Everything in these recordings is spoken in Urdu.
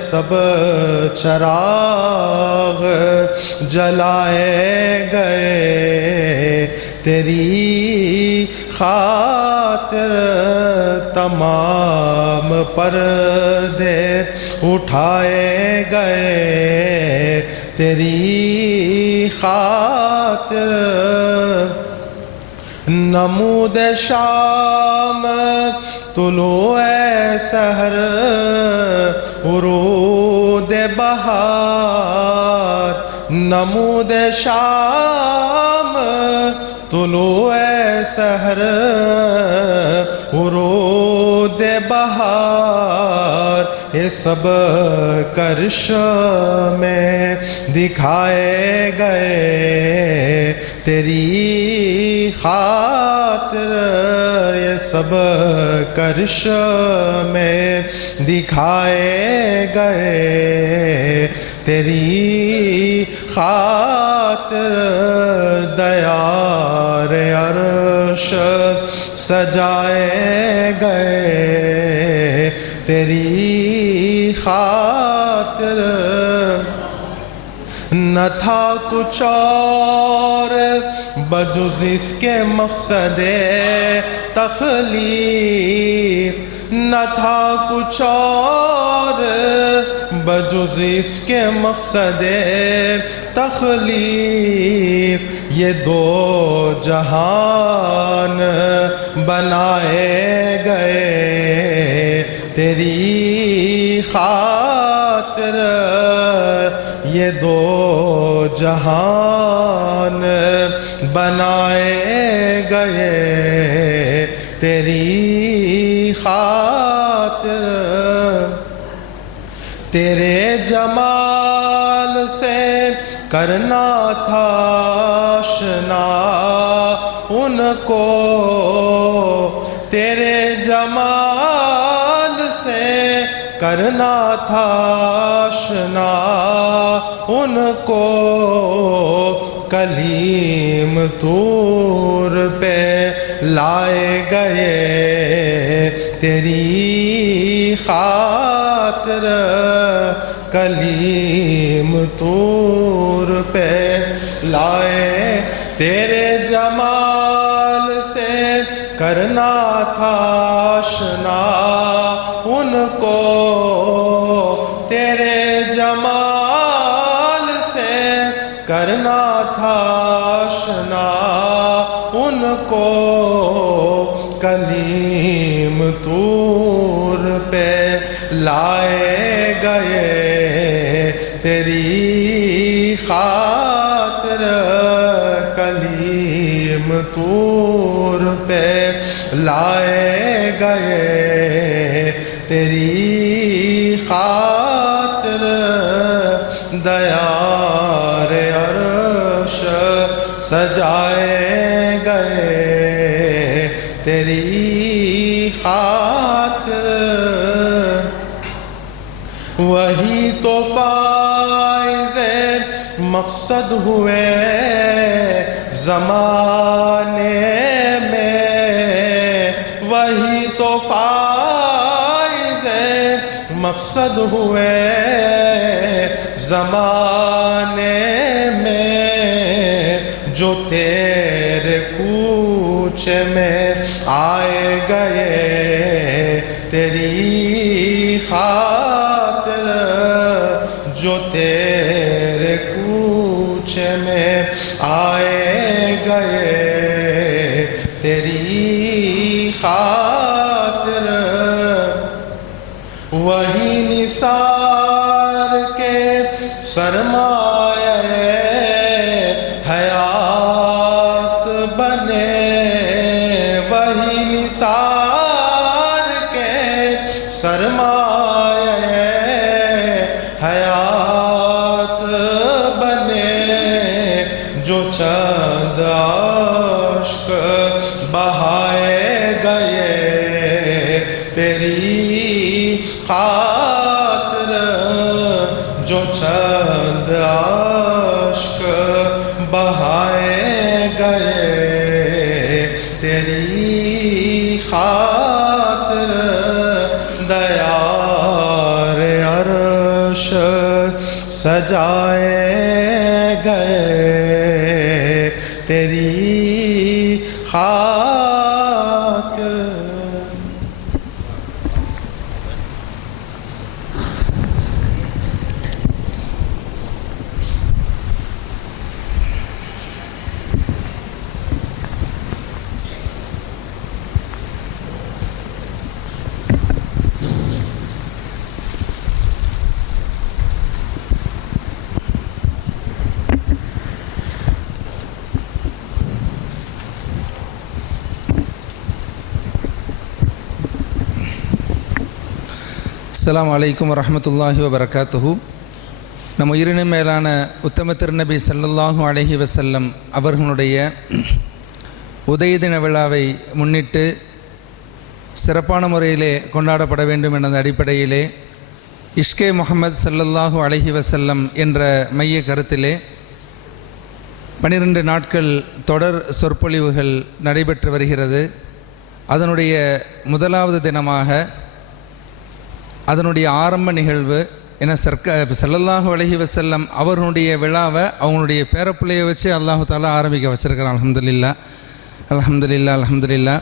سب چراغ جلائے گئے تیری خاطر، تمام پردے اٹھائے گئے تیری خاطر، نمود شام طلوع سحر ورود بہار، نمود شام طلوع سحر ورود بہار، یہ سب کرش میں دکھائے گئے تیری خاطر، یہ سب کرش میں دکھائے گئے تیری خاطر، دیار عرش سجائے گئے تیری خاطر، نہ تھا کچھ اور بجز اس کے مقصد تخلیق، نہ تھا کچھ اور بجز اس کے مقصد تخلیق، یہ دو جہان بنائے گئے تیری خاطر، یہ دو جہان بنائے گئے تیری خاطر، تیرے جمال سے کرنا تھا آشنا ان کو، تیرے جمال سے کرنا تھا آشنا ان کو، کلیم طور پہ لائے گئے تیری خاطر، کلیم طور پہ لائے، تیرے جمال سے کرنا تھا آشنا ان کو، تیرے جمال سے کرنا تھا آشنا ان کو، کلیم طور پہ لائے گئے تیری خاطر، کلیم طور پہ لائے گئے تیری خاطر، دیار عرش سجائے گئے تیری خاطر وہی تو فائز مقصد ہوئے زمانے میں، وہی تو فائز مقصد ہوئے زمانے میں، جو تیرے کوچے میں آئے گئے تیری خاطر، جو تیرے کوچے میں آئے گئے تیری خاطر، وہی نثار کے سرمایہ حیات بنے، وہی نثار کے سرمایہ حیات بنے، جو چند اشک بہائے گئے تیری خاطر، جو چند اشک بہائے گئے تیری خاطر، دیار عرش سجائے گئے تیری خاطر۔ அஸ்ஸலாமு அலைக்கும் வரஹ்மத்துல்லாஹி வபரகாத்துஹு. நம் உயிரினும் மேலான உத்தம திருநபி ஸல்லல்லாஹு அலைஹி வஸல்லம் அவர்களுடைய உதய தின விழாவை முன்னிட்டு சிறப்பான முறையிலே கொண்டாடப்பட வேண்டும் என்ற அடிப்படையிலே இஷ்கே முஹம்மது ஸல்லல்லாஹு அலைஹி வஸல்லம் என்ற மைய கருத்திலே 12 நாட்கள் தொடர் சொற்பொழிவுகள் நடைபெற்று வருகிறது. அதனுடைய முதலாவது தினமாக அதனுடைய ஆரம்ப நிகழ்வு என ஸல்லல்லாஹு அலைஹி வஸல்லம் அவர்களுடைய விழாவை அவங்களுடைய பேரப்பிள்ளையை வச்சு அல்லாஹு தாலா ஆரம்பிக்க வச்சுருக்கிறான். அல்ஹம்துலில்லாஹ் அல்ஹம்துலில்லாஹ் அல்ஹம்துலில்லாஹ்.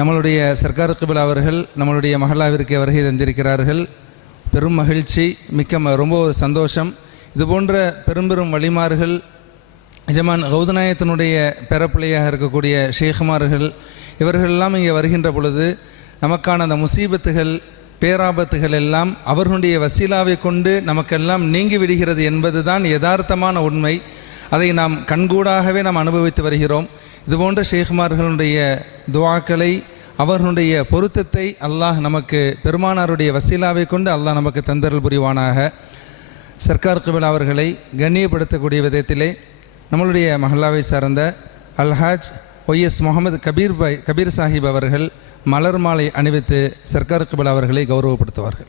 நம்மளுடைய சர்க்கார் கிபிலா அவர்கள் நம்மளுடைய மஹல்லாவிற்கு வருகை தந்திருக்கிறார்கள். பெரும் மகிழ்ச்சி, ரொம்ப சந்தோஷம். இதுபோன்ற பெரும் வழிமார்கள் எஜமான் கௌதநாயகத்தினுடைய பேரப்பிள்ளையாக இருக்கக்கூடிய ஷேகுமார்கள் இவர்களெல்லாம் இங்கே வருகின்ற பொழுது நமக்கான அந்த முசீபத்துகள் பேராபத்துகள் எல்லாம் அவர்களுடைய வசீலாவை கொண்டு நமக்கெல்லாம் நீங்கி விடுகிறது என்பது தான் யதார்த்தமான உண்மை. அதை நாம் கண்கூடாகவே நாம் அனுபவித்து வருகிறோம். இதுபோன்ற ஷேகுமார்களுடைய துஆக்களை அவர்களுடைய பொருத்தத்தை அல்லாஹ் நமக்கு பெருமானாருடைய வசீலாவை கொண்டு அல்லாஹ் நமக்கு தந்தரல் புரிவானாக. சர்க்கார் கிபிலா அவர்களை கண்ணியப்படுத்தக்கூடிய விதத்திலே நம்மளுடைய மஹல்லாவை சார்ந்த அல்ஹாஜ் ஒய்எஸ் முகமது கபீர் சாஹிப் அவர்கள் மலர் மாலை அணிவித்து சர்க்கார் கிபிலா அவர்களை கௌரவப்படுத்துவார்கள்.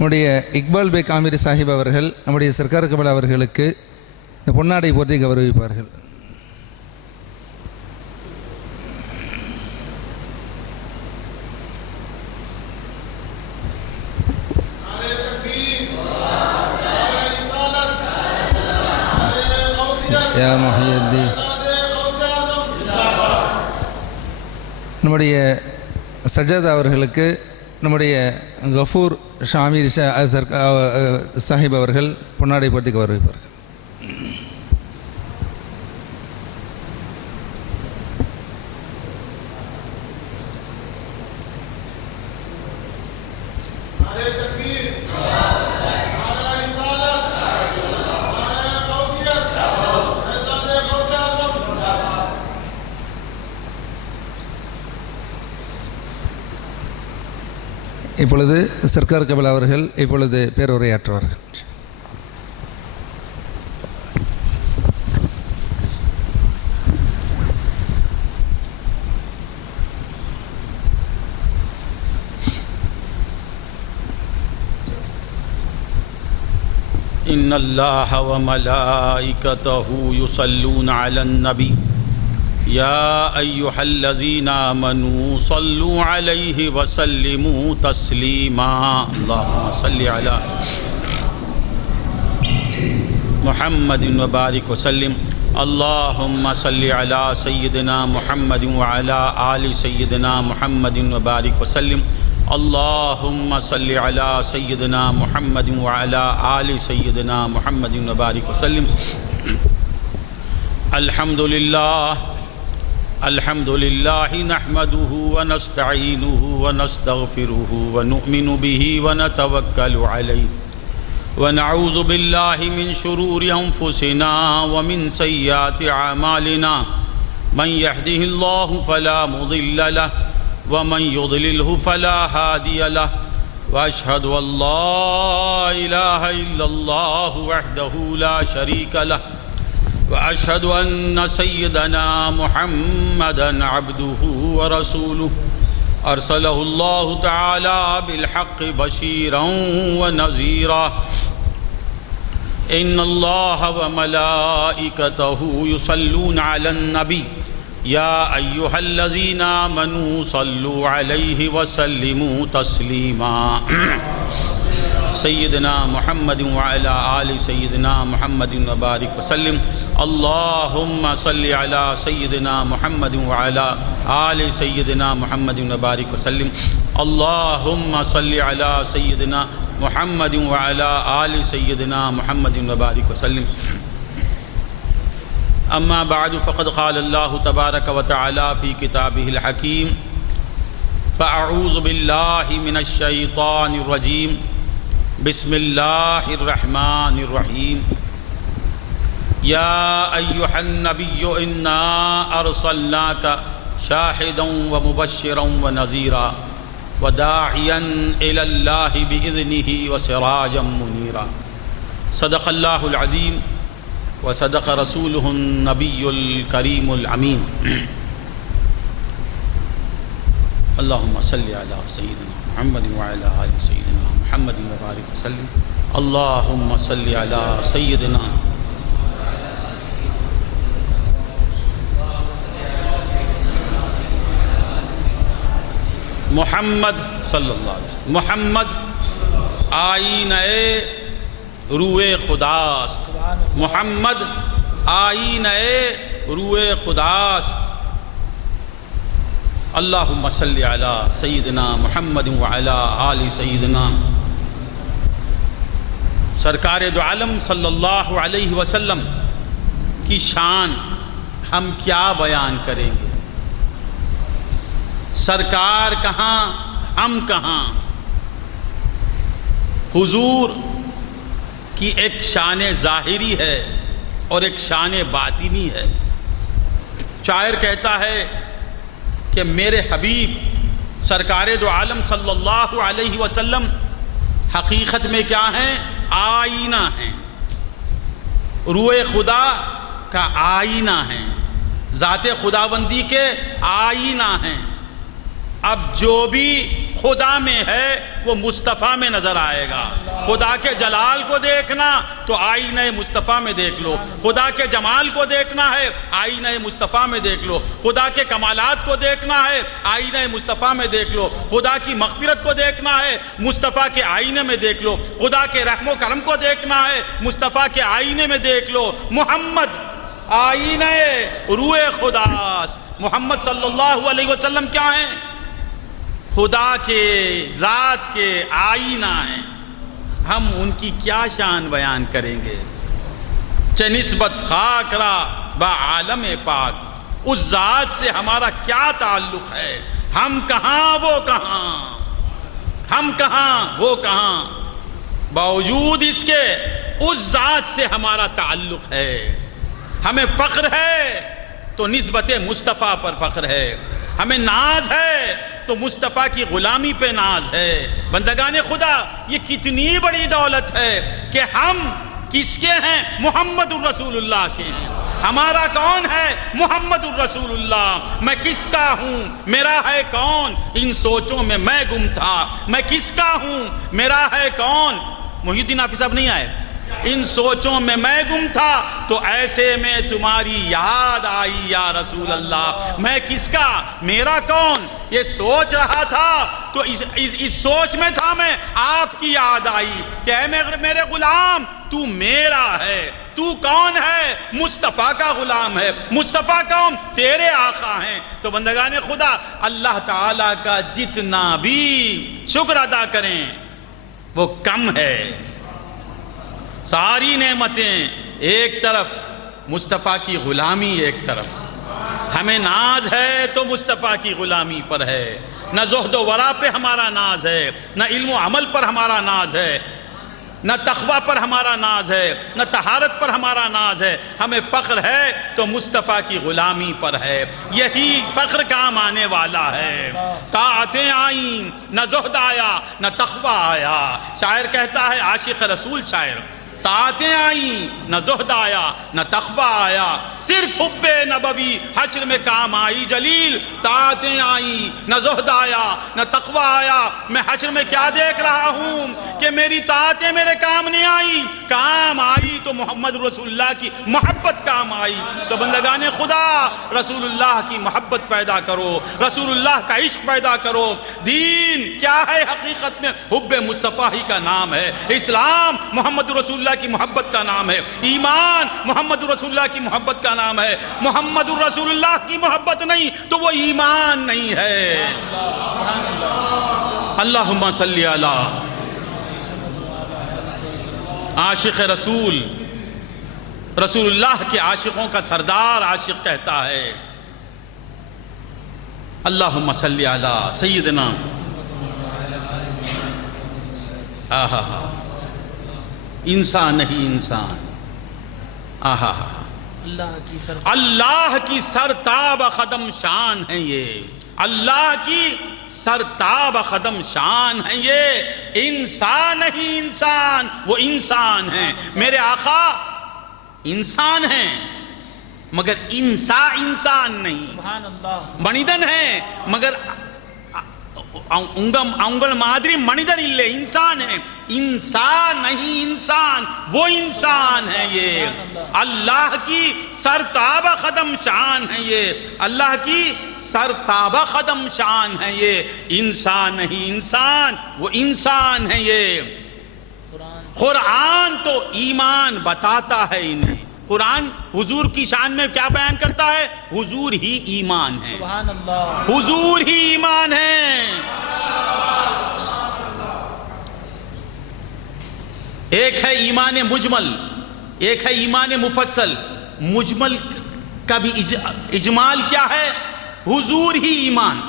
நம்முடைய இக்பால் பேக் ஆமீர் சாஹிப் அவர்கள் நம்முடைய சர்க்கார் கிபிலா அவர்களுக்கு இந்த பொன்னாடை போர்த்தி கௌரவிப்பார்கள். யா முஹய்யத்தீன். நம்முடைய சஜாதா அவர்களுக்கு நம்முடைய கஃபூர் ஷாமீர் சாஹிப் அவர்கள் பொன்னாடை போர்த்தி கௌரவிப்பார்கள். இப்பொழுது சர்க்கார் கபில் அவர்கள் இப்பொழுது பேருரையாற்றுவார்கள். إن الله وملائكته يصلون على النبي يا أيها الذين آمنوا صلوا عليه وسلموا تسليما اللهم صل على محمد وبارك وسلم اللهم صل على سيدنا محمد وعلى آل سيدنا محمد وبارك وسلم اللهم صل على سيدنا محمد وعلى آل سيدنا محمد وبارك وسلم. الحمد لله نحمده ونستعينه ونستغفره ونؤمن به ونتوكل عليه ونعوذ بالله من شرور أنفسنا ومن سيئات أعمالنا من يهده الله فلا مضل له ومن يضلله فلا هادي له وأشهد أن لا إله إلا الله وحده لا شريك له وأشهد أن سيدنا محمدًا عبده ورسوله أرسله الله تعالى بالحق بشيرا ونذيرا إن الله وملائكته يصلون على النبي يا أيها الذين آمنوا صلوا عليه وسلموا تسليما سيدنا محمد وعلى آل سيدنا محمد وبارك وسلم اللهم صل على سيدنا محمد وعلى آل سيدنا محمد وبارك وسلم اللهم صل على سيدنا محمد وعلى آل سيدنا محمد وبارك وسلم. أما بعد فقد قال الله تبارك وتعالى في كتابه الحكيم فأعوذ بالله من الشيطان الرجيم بسم الله الرحمن الرحيم يا أيها النبي إنا أرسلناك شاهدا ومبشرا ونذيرا وداعيا إلى الله بإذنه وسراجا منيرا صدق الله العظيم وصدق رسوله النبي الكريم الأمين. اللهم صل على سيدنا محمد وعلى آل سيدنا محمد وبارك وسلم اللهم صل على سيدنا محمد صلی اللہ علیہ وسلم محمد آئینہ روئے خداست محمد آئینہ روئے خداست اللہم صلی علی سیدنا محمد وعلی آل سیدنا. سرکار دو عالم صلی اللہ علیہ وسلم کی شان ہم کیا بیان کریں گے؟ سرکار کہاں ہم کہاں؟ حضور کی ایک شان ظاہری ہے اور ایک شان باطنی ہے. شاعر کہتا ہے کہ میرے حبیب سرکار دو عالم صلی اللہ علیہ وسلم حقیقت میں کیا ہیں؟ آئینہ ہیں، روئے خدا کا آئینہ ہیں، ذات خداوندی کے آئینہ ہیں. اب جو بھی خدا میں ہے وہ مصطفیٰ میں نظر آئے گا. خدا کے جلال کو دیکھنا تو آئینہ مصطفیٰ میں دیکھ لو، خدا کے جمال کو دیکھنا ہے آئینہ مصطفیٰ میں دیکھ لو، خدا کے کمالات کو دیکھنا ہے آئینہ مصطفیٰ میں دیکھ لو، خدا کی مغفرت کو دیکھنا ہے مصطفیٰ کے آئینے میں دیکھ لو، خدا کے رحم و کرم کو دیکھنا ہے مصطفیٰ کے آئینے میں دیکھ لو. محمد آئینہ روئے خداست. محمد صلی اللہ علیہ وسلم کیا ہیں؟ خدا کے ذات کے آئینہ ہیں. ہم ان کی کیا شان بیان کریں گے؟ چہ نسبت خاک را با عالم پاک، اس ذات سے ہمارا کیا تعلق ہے؟ ہم کہاں وہ کہاں، ہم کہاں وہ کہاں. باوجود اس کے اس ذات سے ہمارا تعلق ہے. ہمیں فخر ہے تو نسبت مصطفیٰ پر فخر ہے، ہمیں ناز ہے تو مصطفیٰ کی غلامی پہ ناز ہے۔ بندگان خدا، یہ کتنی بڑی دولت ہے کہ ہم کس کے ہیں؟ محمد الرسول اللہ کے ہیں۔ ہمارا کون ہے؟ محمد الرسول اللہ۔ میں کس کا ہوں؟ میرا ہے کون؟ ان سوچوں میں میں گم تھا۔ میں کس کا ہوں؟ میرا ہے کون؟ محی الدین حافظ صاحب نہیں آئے؟ ان سوچوں میں میں گم تھا تو ایسے میں تمہاری یاد آئی یا رسول اللہ۔ میں کس کا؟ میرا کون؟ یہ سوچ رہا تھا تو اس سوچ میں تھا میں، آپ کی یاد آئی کہ اے میرے غلام، تو میرا ہے۔ تو کون ہے؟ مصطفیٰ کا غلام ہے۔ مصطفیٰ کون؟ تیرے آقا ہیں۔ تو بندگان خدا، اللہ تعالیٰ کا جتنا بھی شکر ادا کریں وہ کم ہے۔ ساری نعمتیں ایک طرف، مصطفیٰ کی غلامی ایک طرف۔ ہمیں ناز ہے تو مصطفیٰ کی غلامی پر ہے، نہ زہد و ورع پہ ہمارا ناز ہے، نہ علم و عمل پر ہمارا ناز ہے، نہ تقوی پر ہمارا ناز ہے، نہ طہارت پر ہمارا ناز ہے۔ ہمیں فخر ہے تو مصطفیٰ کی غلامی پر ہے، یہی فخر کام آنے والا ہے۔ طاعتیں آئیں، نہ زہد آیا نہ تقوی آیا۔ شاعر کہتا ہے، عاشق رسول شاعر، طاعتیں آئیں نہ زہد آیا نہ تقوی آیا، صرف حب نبوی حشر میں کام آئی جلیل۔ طاعتیں آئیں نہ زہد آیا نہ تقوی آیا، میں حشر میں کیا دیکھ رہا ہوں کہ میری طاعتیں میرے کام نہیں آئیں، کام آئی تو محمد رسول اللہ کی محبت کام آئی۔ تو بندگان خدا، رسول اللہ کی محبت پیدا کرو، رسول اللہ کا عشق پیدا کرو۔ دین کیا ہے حقیقت میں؟ حب مصطفیٰ ہی کا نام ہے۔ اسلام محمد رسول اللہ کی محبت کا نام ہے۔ ایمان محمد رسول اللہ کی محبت کا نام ہے۔ محمد رسول اللہ کی محبت نہیں تو وہ ایمان نہیں ہے۔ اللہم صلی علی عاشق رسول۔ رسول اللہ کے عاشقوں کا سردار عاشق کہتا ہے، اللہم صلی علی سیدنا انسان نہیں انسان، اللہ کی سرتاب قدم شان ہے یہ، اللہ کی سرتاب قدم شان ہے یہ، انسان نہیں انسان، وہ انسان ہیں۔ میرے آقا انسان ہیں مگر انسان نہیں، منیدن ہیں مگر انگل مادری منیدن اللہ، انسان ہے، انسان نہیں انسان، وہ انسان ہے یہ۔ اللہ کی سرتاب قدم شان ہے یہ، اللہ کی سرتاب قدم شان ہے یہ، انسان نہیں انسان، وہ انسان ہے یہ۔ قرآن تو ایمان بتاتا ہے انہیں۔ قرآن حضور کی شان میں کیا بیان کرتا ہے؟ حضور ہی ایمان ہے، حضور ہی ایمان ہے۔ ایک ہے ایمان مجمل، ایک ہے ایمان مفصل۔ مجمل کا بھی اجمال کیا ہے؟ حضور ہی ایمان۔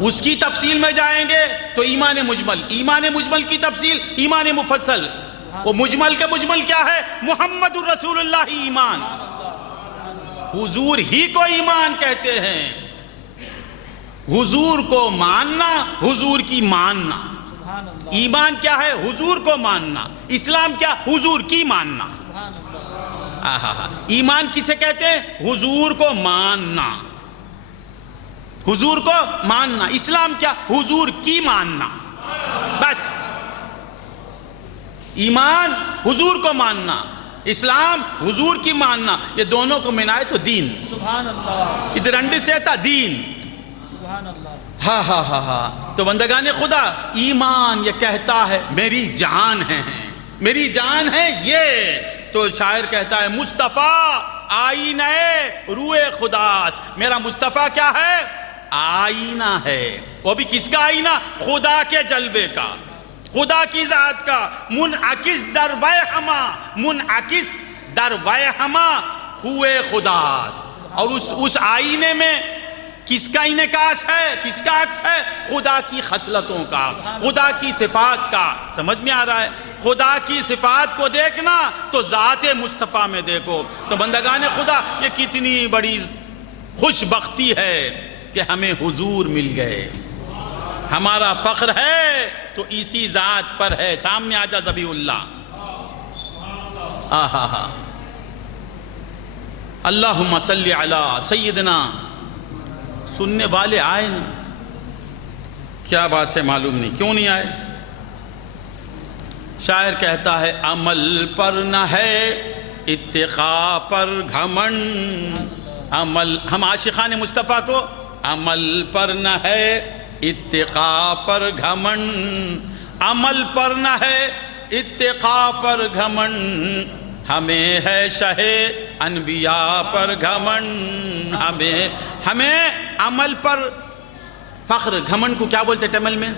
اس کی تفصیل میں جائیں گے تو ایمان مجمل، ایمان مجمل کی تفصیل ایمان مفصل۔ وہ مجمل کے مجمل کیا ہے؟ محمد الرسول اللہ ہی ایمان، حضور ہی کو ایمان کہتے ہیں۔ حضور کو ماننا، حضور کی ماننا۔ ایمان کیا ہے؟ حضور کو ماننا۔ اسلام کیا؟ حضور کی ماننا۔ ایمان کسے کہتے ہیں؟ حضور کو ماننا، حضور کو ماننا۔ اسلام کیا؟ حضور کی ماننا، بس۔ ایمان حضور کو ماننا، اسلام حضور کی ماننا، یہ دونوں کو ملائے تو دین۔ ادھر انڈے سے تھا دین۔ تو بندگان خدا، ایمان یہ کہتا ہے میری جان ہے، میری جان ہے یہ۔ تو شاعر کہتا ہے، مصطفیٰ آئینہ روئے خداست۔ میرا مصطفیٰ کیا ہے؟ آئینہ ہے۔ وہ بھی کس کا آئینہ؟ خدا کے جلوے کا، خدا کی ذات کا۔ منعکس در وہما، منعکس در وہما ہوئے خداست۔ اور اس آئینے میں کس کا انعکاس ہے؟ کس کا عکس ہے؟ خدا کی خصلتوں کا، خدا کی صفات کا۔ سمجھ میں آ رہا ہے؟ خدا کی صفات کو دیکھنا تو ذات مصطفیٰ میں دیکھو۔ تو بندگان خدا، یہ کتنی بڑی خوش بختی ہے کہ ہمیں حضور مل گئے. ہمارا فخر ہے تو اسی ذات پر ہے. سامنے آ جا ذبیح اللہ. آہا اللہم صلی علی سیدنا. سننے والے آئے نہیں. کیا بات ہے معلوم نہیں کیوں نہیں آئے. شاعر کہتا ہے عمل پر نہ ہے اتقاء پر گھمنڈ. عمل، ہم عاشقان مصطفیٰ کو عمل پر نہ ہے اتقاء پر گھمنڈ. عمل پر نہ ہے اتقاء پر گھمنڈ. ہمیں ہے شہ انبیاء پر گھمنڈ. ہمیں عمل پر فخر. گھمنڈ کو کیا بولتے ٹیمل میں؟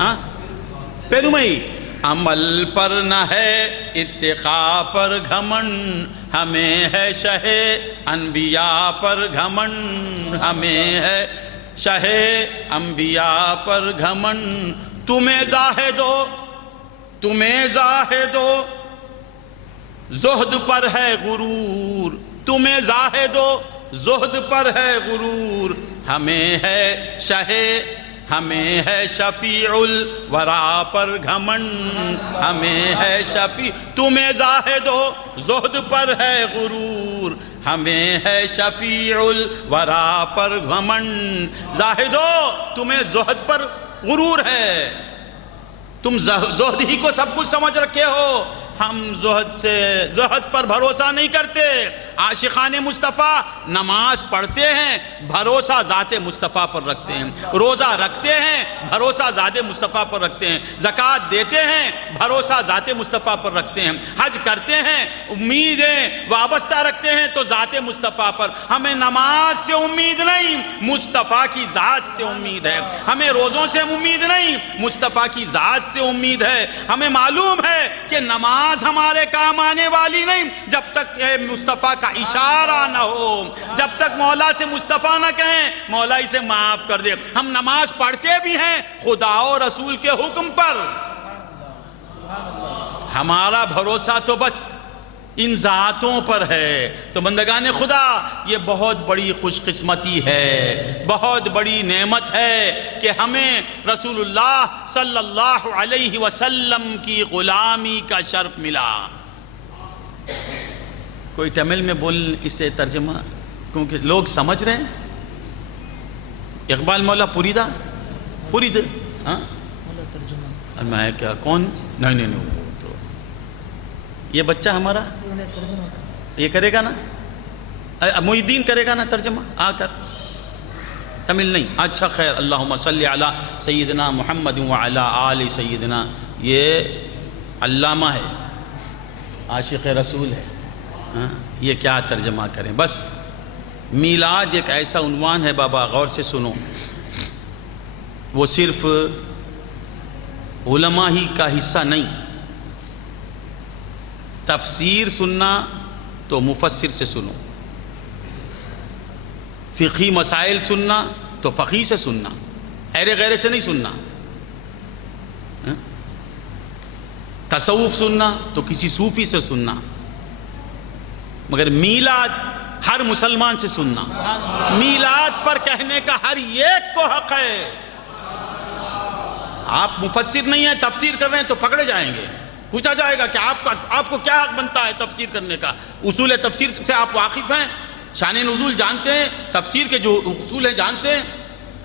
ہاں پیرومئی. عمل پر نہ ہے اتقاء پر گھمنڈ. ہمیں ہے شہ انبیاء پر گھمنڈ. ہمیں ہے شہ انبیاء پر گھمنڈ. تمہیں زاہدو زہد پر ہے غرور. تمہیں زاہدو زہد پر ہے غرور. ہمیں ہے شفیع الورا پر گھمنڈ. ہمیں ہے شفیع. تمہیں زاہدو زہد پر ہے غرور. ہمیں ہے شفیع الورا پر گھمنڈ. زاہدو تمہیں زہد پر غرور ہے. تم زہد ہی کو سب کچھ سمجھ رکھے ہو. ہم زہد پر بھروسہ نہیں کرتے. عاشقان مصطفیٰ نماز پڑھتے ہیں بھروسہ ذات مصطفیٰ پر رکھتے ہیں. روزہ رکھتے ہیں بھروسہ ذات مصطفیٰ پر رکھتے ہیں. زکوٰۃ دیتے ہیں بھروسہ ذات مصطفیٰ پر رکھتے ہیں. حج کرتے ہیں امیدیں وابستہ رکھتے ہیں تو ذات مصطفیٰ پر. ہمیں نماز سے امید نہیں مصطفیٰ کی ذات سے امید ہے. ہمیں روزوں سے امید نہیں مصطفیٰ کی ذات سے امید ہے. ہمیں معلوم ہے کہ نماز ہمارے کام آنے والی نہیں جب تک مصطفیٰ کا اشارہ نہ ہو. جب تک مولا سے مصطفیٰ نہ کہیں مولا اسے معاف کر دے. ہم نماز پڑھتے بھی ہیں خدا و رسول کے حکم پر. ہمارا بھروسہ تو بس ان ذاتوں پر ہے. تو بندگان خدا یہ بہت بڑی خوش قسمتی ہے, بہت بڑی نعمت ہے کہ ہمیں رسول اللہ صلی اللہ علیہ وسلم کی غلامی کا شرف ملا. کوئی تمل میں بول اس سے ترجمہ کیونکہ لوگ سمجھ رہے ہیں. اقبال مولا پورید ہاں میں کیا کون نہیں تو یہ بچہ ہمارا یہ کرے گا نا, محی الدین کرے گا نا ترجمہ آ کر. تمل نہیں. اچھا خیر. اللہم صلی علی سیدنا محمد وعلی آل سیدنا. یہ علامہ ہے, عاشق رسول ہے. یہ کیا ترجمہ کریں. بس میلاد ایک ایسا عنوان ہے بابا, غور سے سنو. وہ صرف علماء ہی کا حصہ نہیں. تفسیر سننا تو مفسر سے سنو, فقہی مسائل سننا تو فقیہ سے سننا, ایرے غیرے سے نہیں سننا. تصوف سننا تو کسی صوفی سے سننا, مگر میلاد ہر مسلمان سے سننا. میلاد پر کہنے کا ہر ایک کو حق ہے. آپ مفسر نہیں ہیں تفسیر کر رہے ہیں تو پکڑے جائیں گے. پوچھا جائے گا کہ آپ کو کیا حق بنتا ہے تفسیر کرنے کا. اصول تفسیر سے آپ واقف ہیں, شان نزول جانتے ہیں, تفسیر کے جو اصول ہیں جانتے ہیں.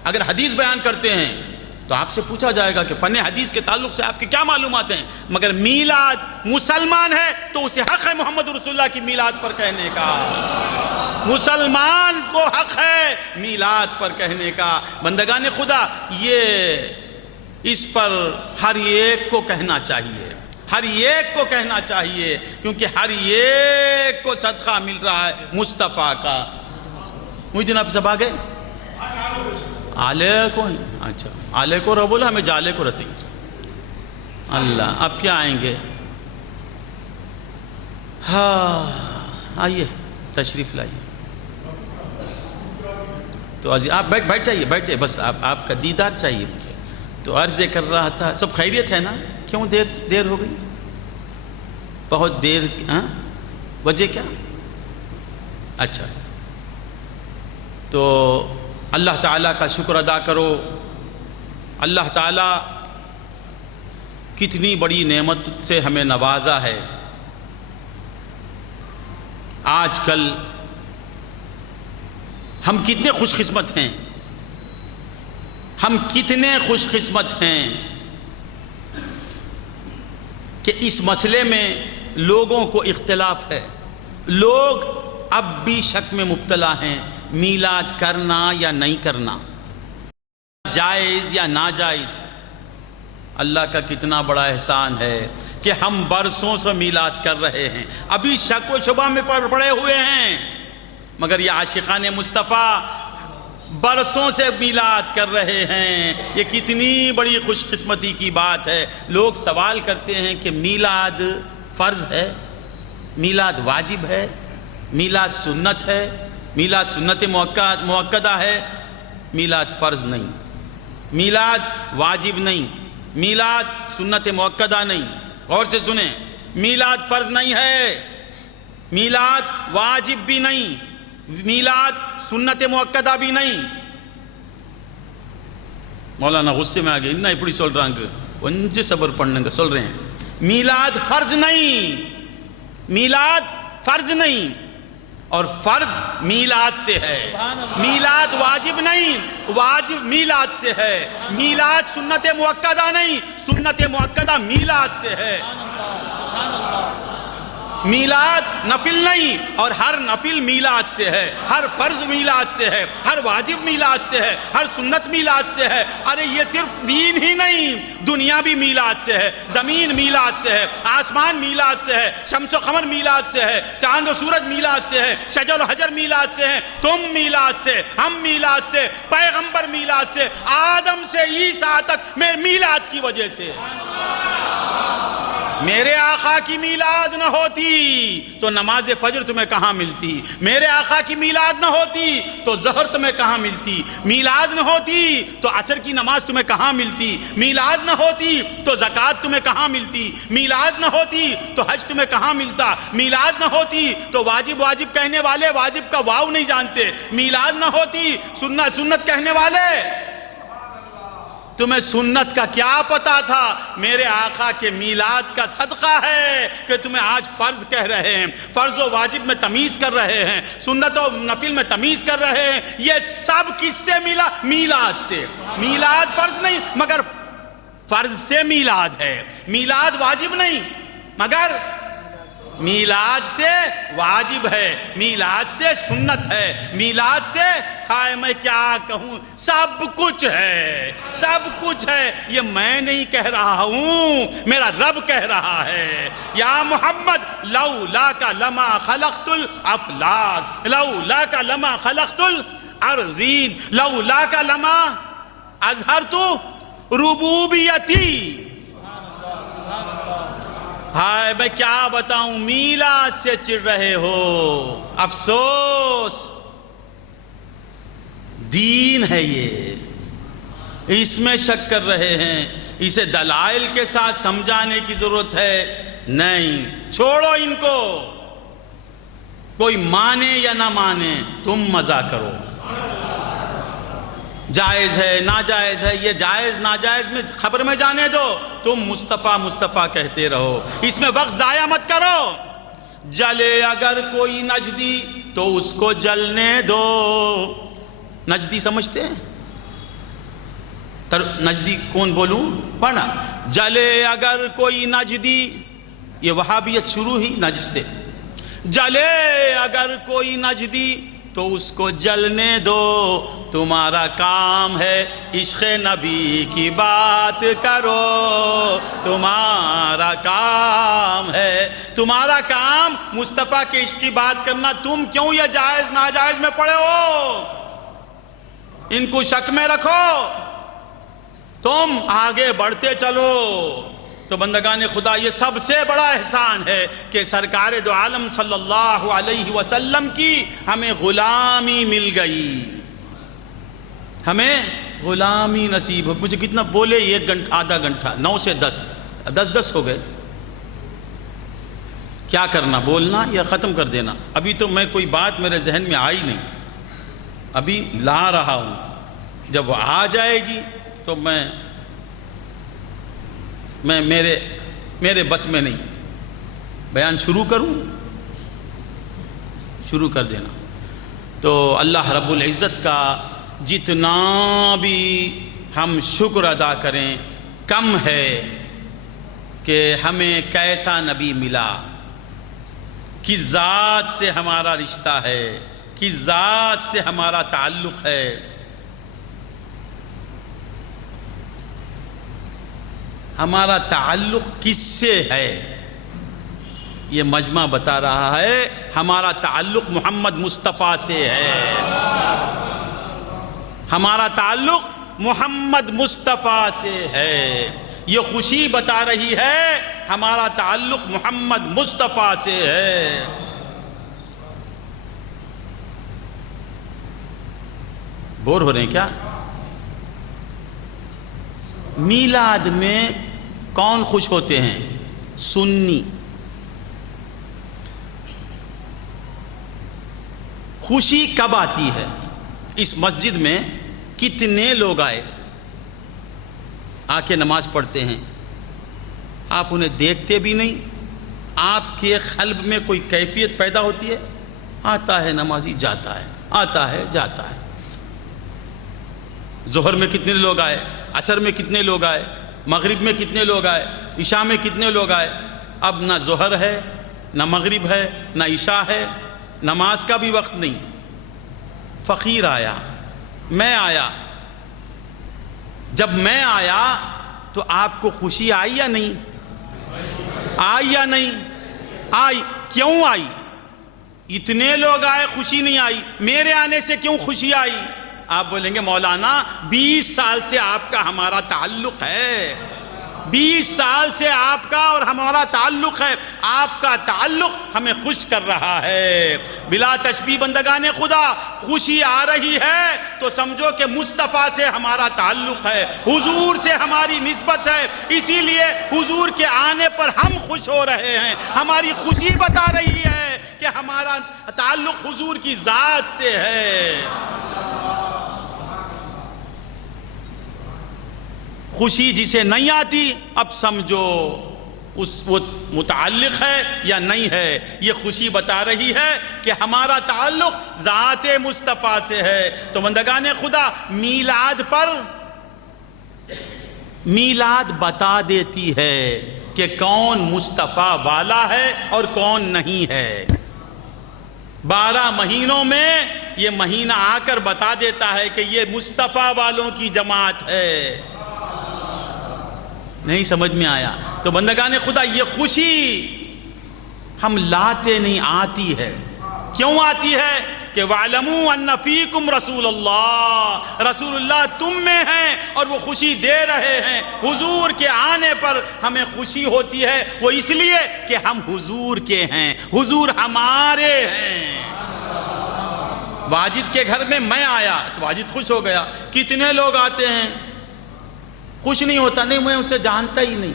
اگر حدیث بیان کرتے ہیں تو آپ سے پوچھا جائے گا کہ فن حدیث کے تعلق سے آپ کی کیا معلومات ہیں. مگر میلاد مسلمان ہے تو اسے حق ہے محمد رسول اللہ کی میلاد پر کہنے کا. مسلمان کو حق ہے میلاد پر کہنے کا. بندگان خدا یہ اس پر ہر ایک کو کہنا چاہیے, ہر ایک کو کہنا چاہیے, کیونکہ ہر ایک کو صدقہ مل رہا ہے مصطفیٰ کا. محی الدین آپ سب آ گئے آلے کو. اچھا آلے کو رہو بولا, ہمیں جالے کو رہتی. اللہ اب کیا آئیں گے. ہاں آئیے تشریف لائیے. تو آپ بیٹھ جائیے بس آپ کا دیدار چاہیے مجھے. تو عرض کر رہا تھا سب خیریت ہے نا. کیوں دیر ہو گئی, بہت دیر. وجہ کیا؟ اچھا تو اللہ تعالیٰ کا شکر ادا کرو. اللہ تعالیٰ کتنی بڑی نعمت سے ہمیں نوازا ہے. آج کل ہم کتنے خوش قسمت ہیں، ہم کتنے خوش قسمت ہیں کہ اس مسئلے میں لوگوں کو اختلاف ہے. لوگ اب بھی شک میں مبتلا ہیں، میلاد کرنا یا نہیں کرنا، جائز یا ناجائز. اللہ کا کتنا بڑا احسان ہے کہ ہم برسوں سے میلاد کر رہے ہیں، ابھی شک و شبہ میں پڑے ہوئے ہیں، مگر یہ عاشقان مصطفیٰ برسوں سے میلاد کر رہے ہیں. یہ کتنی بڑی خوش قسمتی کی بات ہے. لوگ سوال کرتے ہیں کہ میلاد فرض ہے، میلاد واجب ہے، میلاد سنت ہے، میلاد سنت مؤکدہ ہے. میلاد فرض نہیں، میلاد واجب نہیں، میلاد سنت مؤکدہ نہیں. غور سے سنیں، میلاد فرض نہیں ہے، میلاد واجب بھی نہیں، میلاد سنت مؤکدہ بھی نہیں. مولانا غصے میں آگے انہیں اپڑی سول رہا ہے ونجے صبر پڑھنے کا سول رہے ہیں. میلاد فرض نہیں، میلاد فرض نہیں، اور فرض میلاد سے ہے. میلاد واجب نہیں، واجب میلاد سے ہے. میلاد سنت مؤکدہ نہیں، سنت مؤکدہ میلاد سے ہے. میلاد نفل نہیں، اور ہر نفل میلاد سے ہے، ہر فرض میلاد سے ہے، ہر واجب میلاد سے ہے، ہر سنت میلاد سے ہے. ارے یہ صرف دین ہی نہیں، دنیا بھی میلاد سے ہے، زمین میلاد سے ہے، آسمان میلاد سے ہے، شمس و قمر میلاد سے ہے، چاند و سورج میلاد سے ہے، شجر و حجر میلاد سے ہے، تم میلاد سے، ہم میلاد سے، پیغمبر میلاد سے، آدم سے عیسیٰ تک میں میلاد کی وجہ سے. میرے آقا کی میلاد نہ ہوتی تو نماز فجر تمہیں کہاں ملتی؟ میرے آقا کی میلاد نہ ہوتی تو ظہر تمہیں کہاں ملتی؟ میلاد نہ ہوتی تو عصر کی نماز تمہیں کہاں ملتی؟ میلاد نہ ہوتی تو زکوٰۃ تمہیں کہاں ملتی؟ میلاد نہ ہوتی تو حج تمہیں کہاں ملتا؟ میلاد نہ ہوتی تو واجب واجب کہنے والے واجب کا واو نہیں جانتے. میلاد نہ ہوتی سنت سنت کہنے والے تمہیں سنت کا کیا پتا تھا؟ میرے آقا کے میلاد کا صدقہ ہے کہ تمہیں آج فرض کہہ رہے ہیں، فرض و واجب میں تمیز کر رہے ہیں، سنت و نفل میں تمیز کر رہے ہیں. یہ سب کس سے ملا؟ میلاد سے. میلاد فرض نہیں مگر فرض سے میلاد ہے. میلاد واجب نہیں مگر میلاد سے واجب ہے، میلاد سے سنت ہے، میلاد سے ہائے میں کیا کہوں، سب کچھ ہے، سب کچھ ہے. یہ میں نہیں کہہ رہا ہوں، میرا رب کہہ رہا ہے. یا محمد لولاک لما خلقت الافلاک، لولاک لما خلقت الارضین، لولاک لما اظہرت ربوبیتی. ہائے میں کیا بتاؤں، میلاد سے چڑھ رہے ہو، افسوس. دین ہے یہ، اس میں شک کر رہے ہیں، اسے دلائل کے ساتھ سمجھانے کی ضرورت ہے. نہیں، چھوڑو ان کو، کوئی مانے یا نہ مانے تم مزہ کرو. جائز ہے ناجائز ہے، یہ جائز ناجائز میں خبر میں جانے دو، تم مصطفیٰ مصطفیٰ کہتے رہو، اس میں وقت ضائع مت کرو. جلے اگر کوئی نجدی تو اس کو جلنے دو. نجدی سمجھتے ہیں؟ نجدی کون بولوں؟ پڑھنا. جلے اگر کوئی نجدی، یہ وہابیت شروع ہی نجد سے. جلے اگر کوئی نجدی تو اس کو جلنے دو، تمہارا کام ہے عشق نبی کی بات کرو. تمہارا کام ہے، تمہارا کام مصطفیٰ کے عشق کی بات کرنا. تم کیوں یہ جائز ناجائز میں پڑے ہو؟ ان کو شک میں رکھو، تم آگے بڑھتے چلو. تو بندگان خدا، یہ سب سے بڑا احسان ہے کہ سرکار دو عالم صلی اللہ علیہ وسلم کی ہمیں غلامی مل گئی، ہمیں غلامی نصیب ہو. مجھے کتنا بولے؟ 1 گھنٹہ، آدھا گھنٹہ، 9 سے 10، 10 ہو گئے. کیا کرنا، بولنا یا ختم کر دینا؟ ابھی تو میں کوئی بات میرے ذہن میں آئی نہیں. ابھی لا رہا ہوں، جب وہ آ جائے گی تو میں میرے بس میں نہیں، بیان شروع کروں، شروع کر دینا۔ تو اللہ رب العزت کا جتنا بھی ہم شکر ادا کریں کم ہے کہ ہمیں کیسا نبی ملا، کس ذات سے ہمارا رشتہ ہے، کس ذات سے ہمارا تعلق ہے۔ ہمارا تعلق کس سے ہے؟ یہ مجمع بتا رہا ہے ہمارا تعلق محمد مصطفیٰ سے ہے، ہمارا تعلق محمد مصطفیٰ سے ہے۔ یہ خوشی بتا رہی ہے ہمارا تعلق محمد مصطفیٰ سے ہے۔ بور ہو رہے ہیں کیا؟ میلاد میں کون خوش ہوتے ہیں؟ سنی۔ خوشی کب آتی ہے؟ اس مسجد میں کتنے لوگ آئے، آ کے نماز پڑھتے ہیں، آپ انہیں دیکھتے بھی نہیں، آپ کے قلب میں کوئی کیفیت پیدا ہوتی ہے؟ آتا ہے نمازی جاتا ہے، آتا ہے جاتا ہے۔ ظہر میں کتنے لوگ آئے، عصر میں کتنے لوگ آئے، مغرب میں کتنے لوگ آئے، عشاء میں کتنے لوگ آئے؟ اب نہ ظہر ہے، نہ مغرب ہے، نہ عشاء ہے، نماز کا بھی وقت نہیں۔ فقیر آیا، میں آیا، جب میں آیا تو آپ کو خوشی آئی یا نہیں؟ آئی یا نہیں؟ آئی۔ کیوں آئی؟ اتنے لوگ آئے خوشی نہیں آئی، میرے آنے سے کیوں خوشی آئی؟ آپ بولیں گے مولانا 20 سال سے آپ کا ہمارا تعلق ہے، 20 سال سے آپ کا اور ہمارا تعلق ہے، آپ کا تعلق ہمیں خوش کر رہا ہے۔ بلا تشبیہ بندگان خدا، خوشی آ رہی ہے تو سمجھو کہ مصطفیٰ سے ہمارا تعلق ہے، حضور سے ہماری نسبت ہے، اسی لیے حضور کے آنے پر ہم خوش ہو رہے ہیں۔ ہماری خوشی بتا رہی ہے کہ ہمارا تعلق حضور کی ذات سے ہے۔ خوشی جسے نہیں آتی اب سمجھو وہ متعلق ہے یا نہیں ہے۔ یہ خوشی بتا رہی ہے کہ ہمارا تعلق ذات مصطفیٰ سے ہے۔ تو بندگان خدا، میلاد بتا دیتی ہے کہ کون مصطفیٰ والا ہے اور کون نہیں ہے۔ 12 مہینوں میں یہ مہینہ آ کر بتا دیتا ہے کہ یہ مصطفیٰ والوں کی جماعت ہے۔ نہیں سمجھ میں آیا؟ تو بندگان خدا، یہ خوشی ہم لاتے نہیں، آتی ہے۔ کیوں آتی ہے؟ کہ وَاعْلَمُوا أَنَّ فِيكُمْ رَسُولَ اللَّهِ، رسول اللہ تم میں ہیں اور وہ خوشی دے رہے ہیں۔ حضور کے آنے پر ہمیں خوشی ہوتی ہے، وہ اس لیے کہ ہم حضور کے ہیں، حضور ہمارے ہیں۔ واجد کے گھر میں میں آیا تو واجد خوش ہو گیا۔ کتنے لوگ آتے ہیں، خوش نہیں ہوتا، نہیں میں اسے جانتا ہی نہیں۔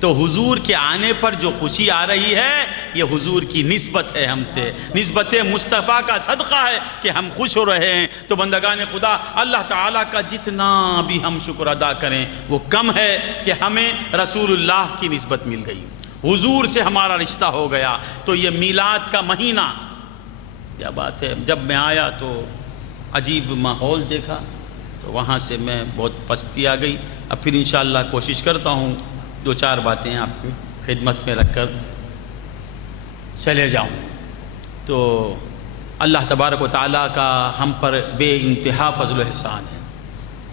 تو حضور کے آنے پر جو خوشی آ رہی ہے یہ حضور کی نسبت ہے ہم سے، نسبت مصطفیٰ کا صدقہ ہے کہ ہم خوش ہو رہے ہیں۔ تو بندگان خدا، اللہ تعالیٰ کا جتنا بھی ہم شکر ادا کریں وہ کم ہے کہ ہمیں رسول اللہ کی نسبت مل گئی، حضور سے ہمارا رشتہ ہو گیا۔ تو یہ میلاد کا مہینہ کیا بات ہے۔ جب میں آیا تو عجیب ماحول دیکھا تو وہاں سے میں بہت پستی آ گئی۔ اب پھر انشاءاللہ کوشش کرتا ہوں 2-4 باتیں آپ کی خدمت میں رکھ کر چلے جاؤں۔ تو اللہ تبارک و تعالیٰ کا ہم پر بے انتہا فضل و احسان ہے۔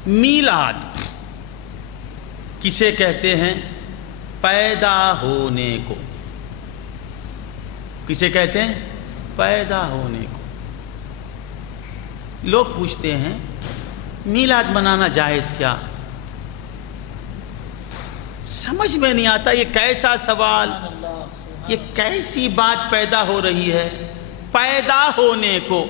میلاد کسے کہتے ہیں؟ پیدا ہونے کو۔ کسے کہتے ہیں؟ پیدا ہونے کو۔ لوگ پوچھتے ہیں میلاد منانا جائز کیا؟ سمجھ میں نہیں آتا، یہ کیسا سوال، یہ کیسی بات پیدا ہو رہی ہے؟ پیدا ہونے کو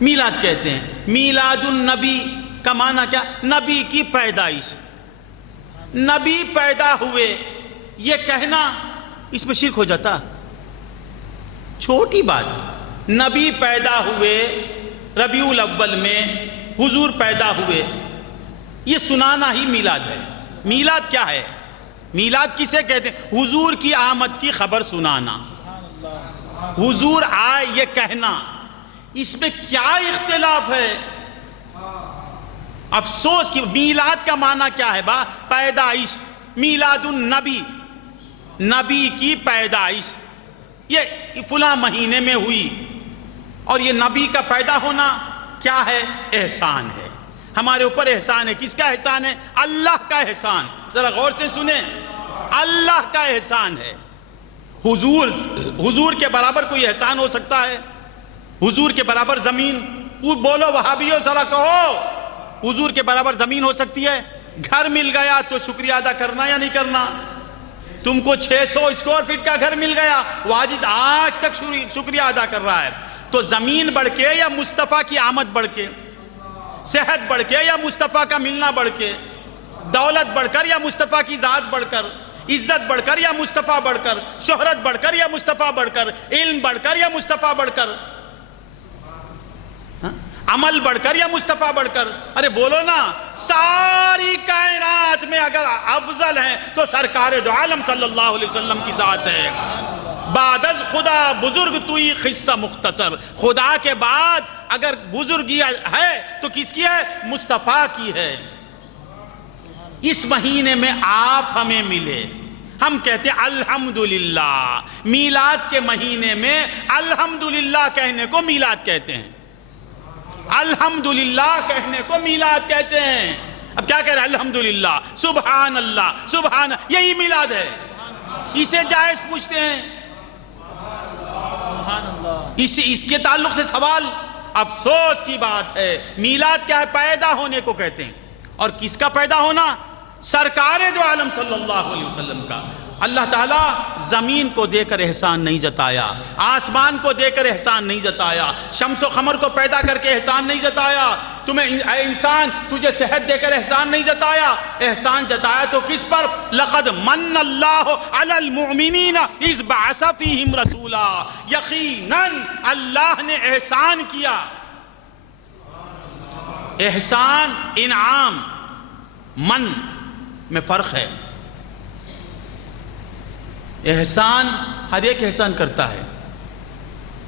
میلاد کہتے ہیں۔ میلاد النبی کا معنی کیا؟ نبی کی پیدائش، نبی پیدا ہوئے۔ یہ کہنا اس میں شرک ہو جاتا، چھوٹی بات، نبی پیدا ہوئے ربیع الاول میں، حضور پیدا ہوئے، یہ سنانا ہی میلاد ہے۔ میلاد کیا ہے؟ میلاد کسے کہتے ہیں؟ حضور کی آمد کی خبر سنانا، حضور آئے یہ کہنا۔ اس میں کیا اختلاف ہے؟ افسوس کہ میلاد کا معنی کیا ہے؟ پیدائش، میلاد النبی، نبی کی پیدائش، یہ فلاں مہینے میں ہوئی۔ اور یہ نبی کا پیدا ہونا کیا ہے؟ احسان ہے، ہمارے اوپر احسان ہے۔ کس کا احسان ہے؟ اللہ کا احسان۔ ذرا غور سے سنیں، اللہ کا احسان ہے۔ حضور کے برابر کوئی احسان ہو سکتا ہے؟ حضور کے برابر زمین، بولو وہابیو ذرا کہو، حضور کے برابر زمین ہو سکتی ہے؟ گھر مل گیا تو شکریہ ادا کرنا یا نہیں کرنا؟ تم کو 600 اسکوائر فٹ کا گھر مل گیا، واجد آج تک شکریہ ادا کر رہا ہے۔ تو زمین بڑھ کے یا مصطفیٰ کی آمد بڑھ کے؟ صحت بڑھ کے یا مصطفیٰ کا ملنا بڑھ کے؟ دولت بڑھ کر یا مصطفیٰ کی ذات بڑھ کر؟ عزت بڑھ کر یا مصطفیٰ بڑھ کر؟ شہرت بڑھ کر یا مصطفیٰ بڑھ کر؟ علم بڑھ کر یا مصطفیٰ بڑھ کر؟ عمل بڑھ کر یا مصطفیٰ بڑھ کر؟ ارے بولو نا۔ ساری کائنات میں اگر افضل ہیں تو سرکار دو عالم صلی اللہ علیہ وسلم کی ذات ہے۔ بعد از خدا بزرگ توئی قصہ مختصر، خدا کے بعد اگر بزرگی ہے تو کس کی ہے؟ مصطفیٰ کی ہے۔ اس مہینے میں آپ ہمیں ملے، ہم کہتے ہیں الحمدللہ۔ میلاد کے مہینے میں الحمدللہ کہنے کو میلاد کہتے ہیں، الحمدللہ کہنے کو میلاد کہتے ہیں۔ اب کیا کہہ رہے ہیں؟ الحمدللہ، سبحان اللہ، سبحان، یہی میلاد ہے۔ اسے جائز پوچھتے ہیں، اس کے تعلق سے سوال۔ افسوس کی بات ہے، میلاد کیا ہے؟ پیدا ہونے کو کہتے ہیں۔ اور کس کا پیدا ہونا؟ سرکار دو عالم صلی اللہ علیہ وسلم کا۔ اللہ تعالیٰ زمین کو دے کر احسان نہیں جتایا، آسمان کو دے کر احسان نہیں جتایا، شمس و قمر کو پیدا کر کے احسان نہیں جتایا، تمہیں اے انسان تجھے صحت دے کر احسان نہیں جتایا۔ احسان جتایا تو کس پر؟ لقد من اللہ علی المؤمنین اذ بعث فیہم رسولا۔ یقیناً اللہ نے احسان کیا۔ احسان انعام من میں فرق ہے۔ احسان ہر ایک احسان کرتا ہے۔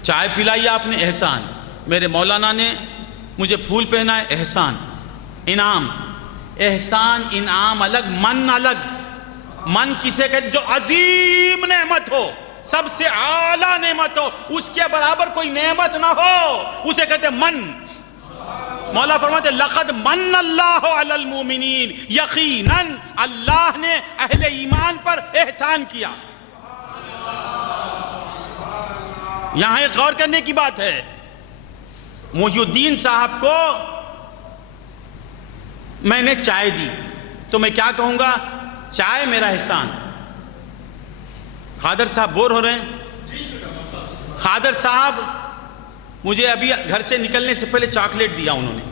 چائے پلائی آپ نے، احسان۔ میرے مولانا نے مجھے پھول پہنا ہے، احسان۔ انعام، احسان انعام الگ، من الگ۔ من کسے کہتے؟ جو عظیم نعمت ہو، سب سے اعلیٰ نعمت ہو، اس کے برابر کوئی نعمت نہ ہو، اسے کہتے من۔ مولا فرماتے لقد من اللہ علی المومنین، یقیناً اللہ نے اہل ایمان پر احسان کیا۔ یہاں ایک غور کرنے کی بات ہے، محی الدین صاحب کو میں نے چائے دی تو میں کیا کہوں گا؟ چائے میرا احسان۔ خادر صاحب بور ہو رہے ہیں؟ خادر صاحب مجھے ابھی گھر سے نکلنے سے پہلے چاکلیٹ دیا، انہوں نے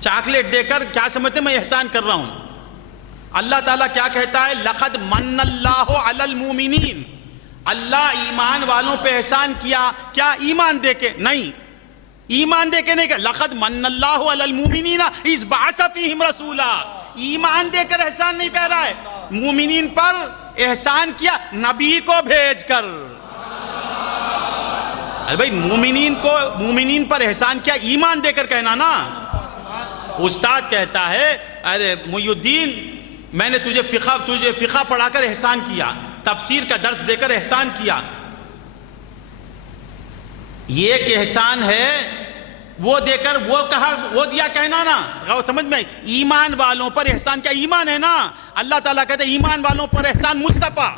چاکلیٹ دے کر کیا سمجھتے میں احسان کر رہا ہوں؟ اللہ تعالیٰ کیا کہتا ہے؟ لقد من اللہ علی المومنین، اللہ ایمان والوں پہ احسان کیا۔ کیا ایمان دے کے؟ نہیں، ایمان دے کے نہیں کہ لقد من اللہ علی المومنین اذ بعث فیہم رسولا۔ ایمان دے کر احسان نہیں کہہ رہا ہے، مومنین پر احسان کیا نبی کو بھیج کر۔ ارے بھائی مومنین پر احسان کیا ایمان دے کر کہنا نا۔ استاد کہتا ہے ارے محی الدین میں نے تجھے فقہ پڑھا کر احسان کیا، تفسیر کا درس دے کر احسان کیا۔ یہ ایک احسان ہے، وہ دے کر وہ کہا وہ دیا کہنا نا، سمجھ میں؟ ایمان والوں پر احسان کیا؟ ایمان ہے نا۔ اللہ تعالیٰ کہتے ہیں ایمان والوں پر احسان مصطفیٰ۔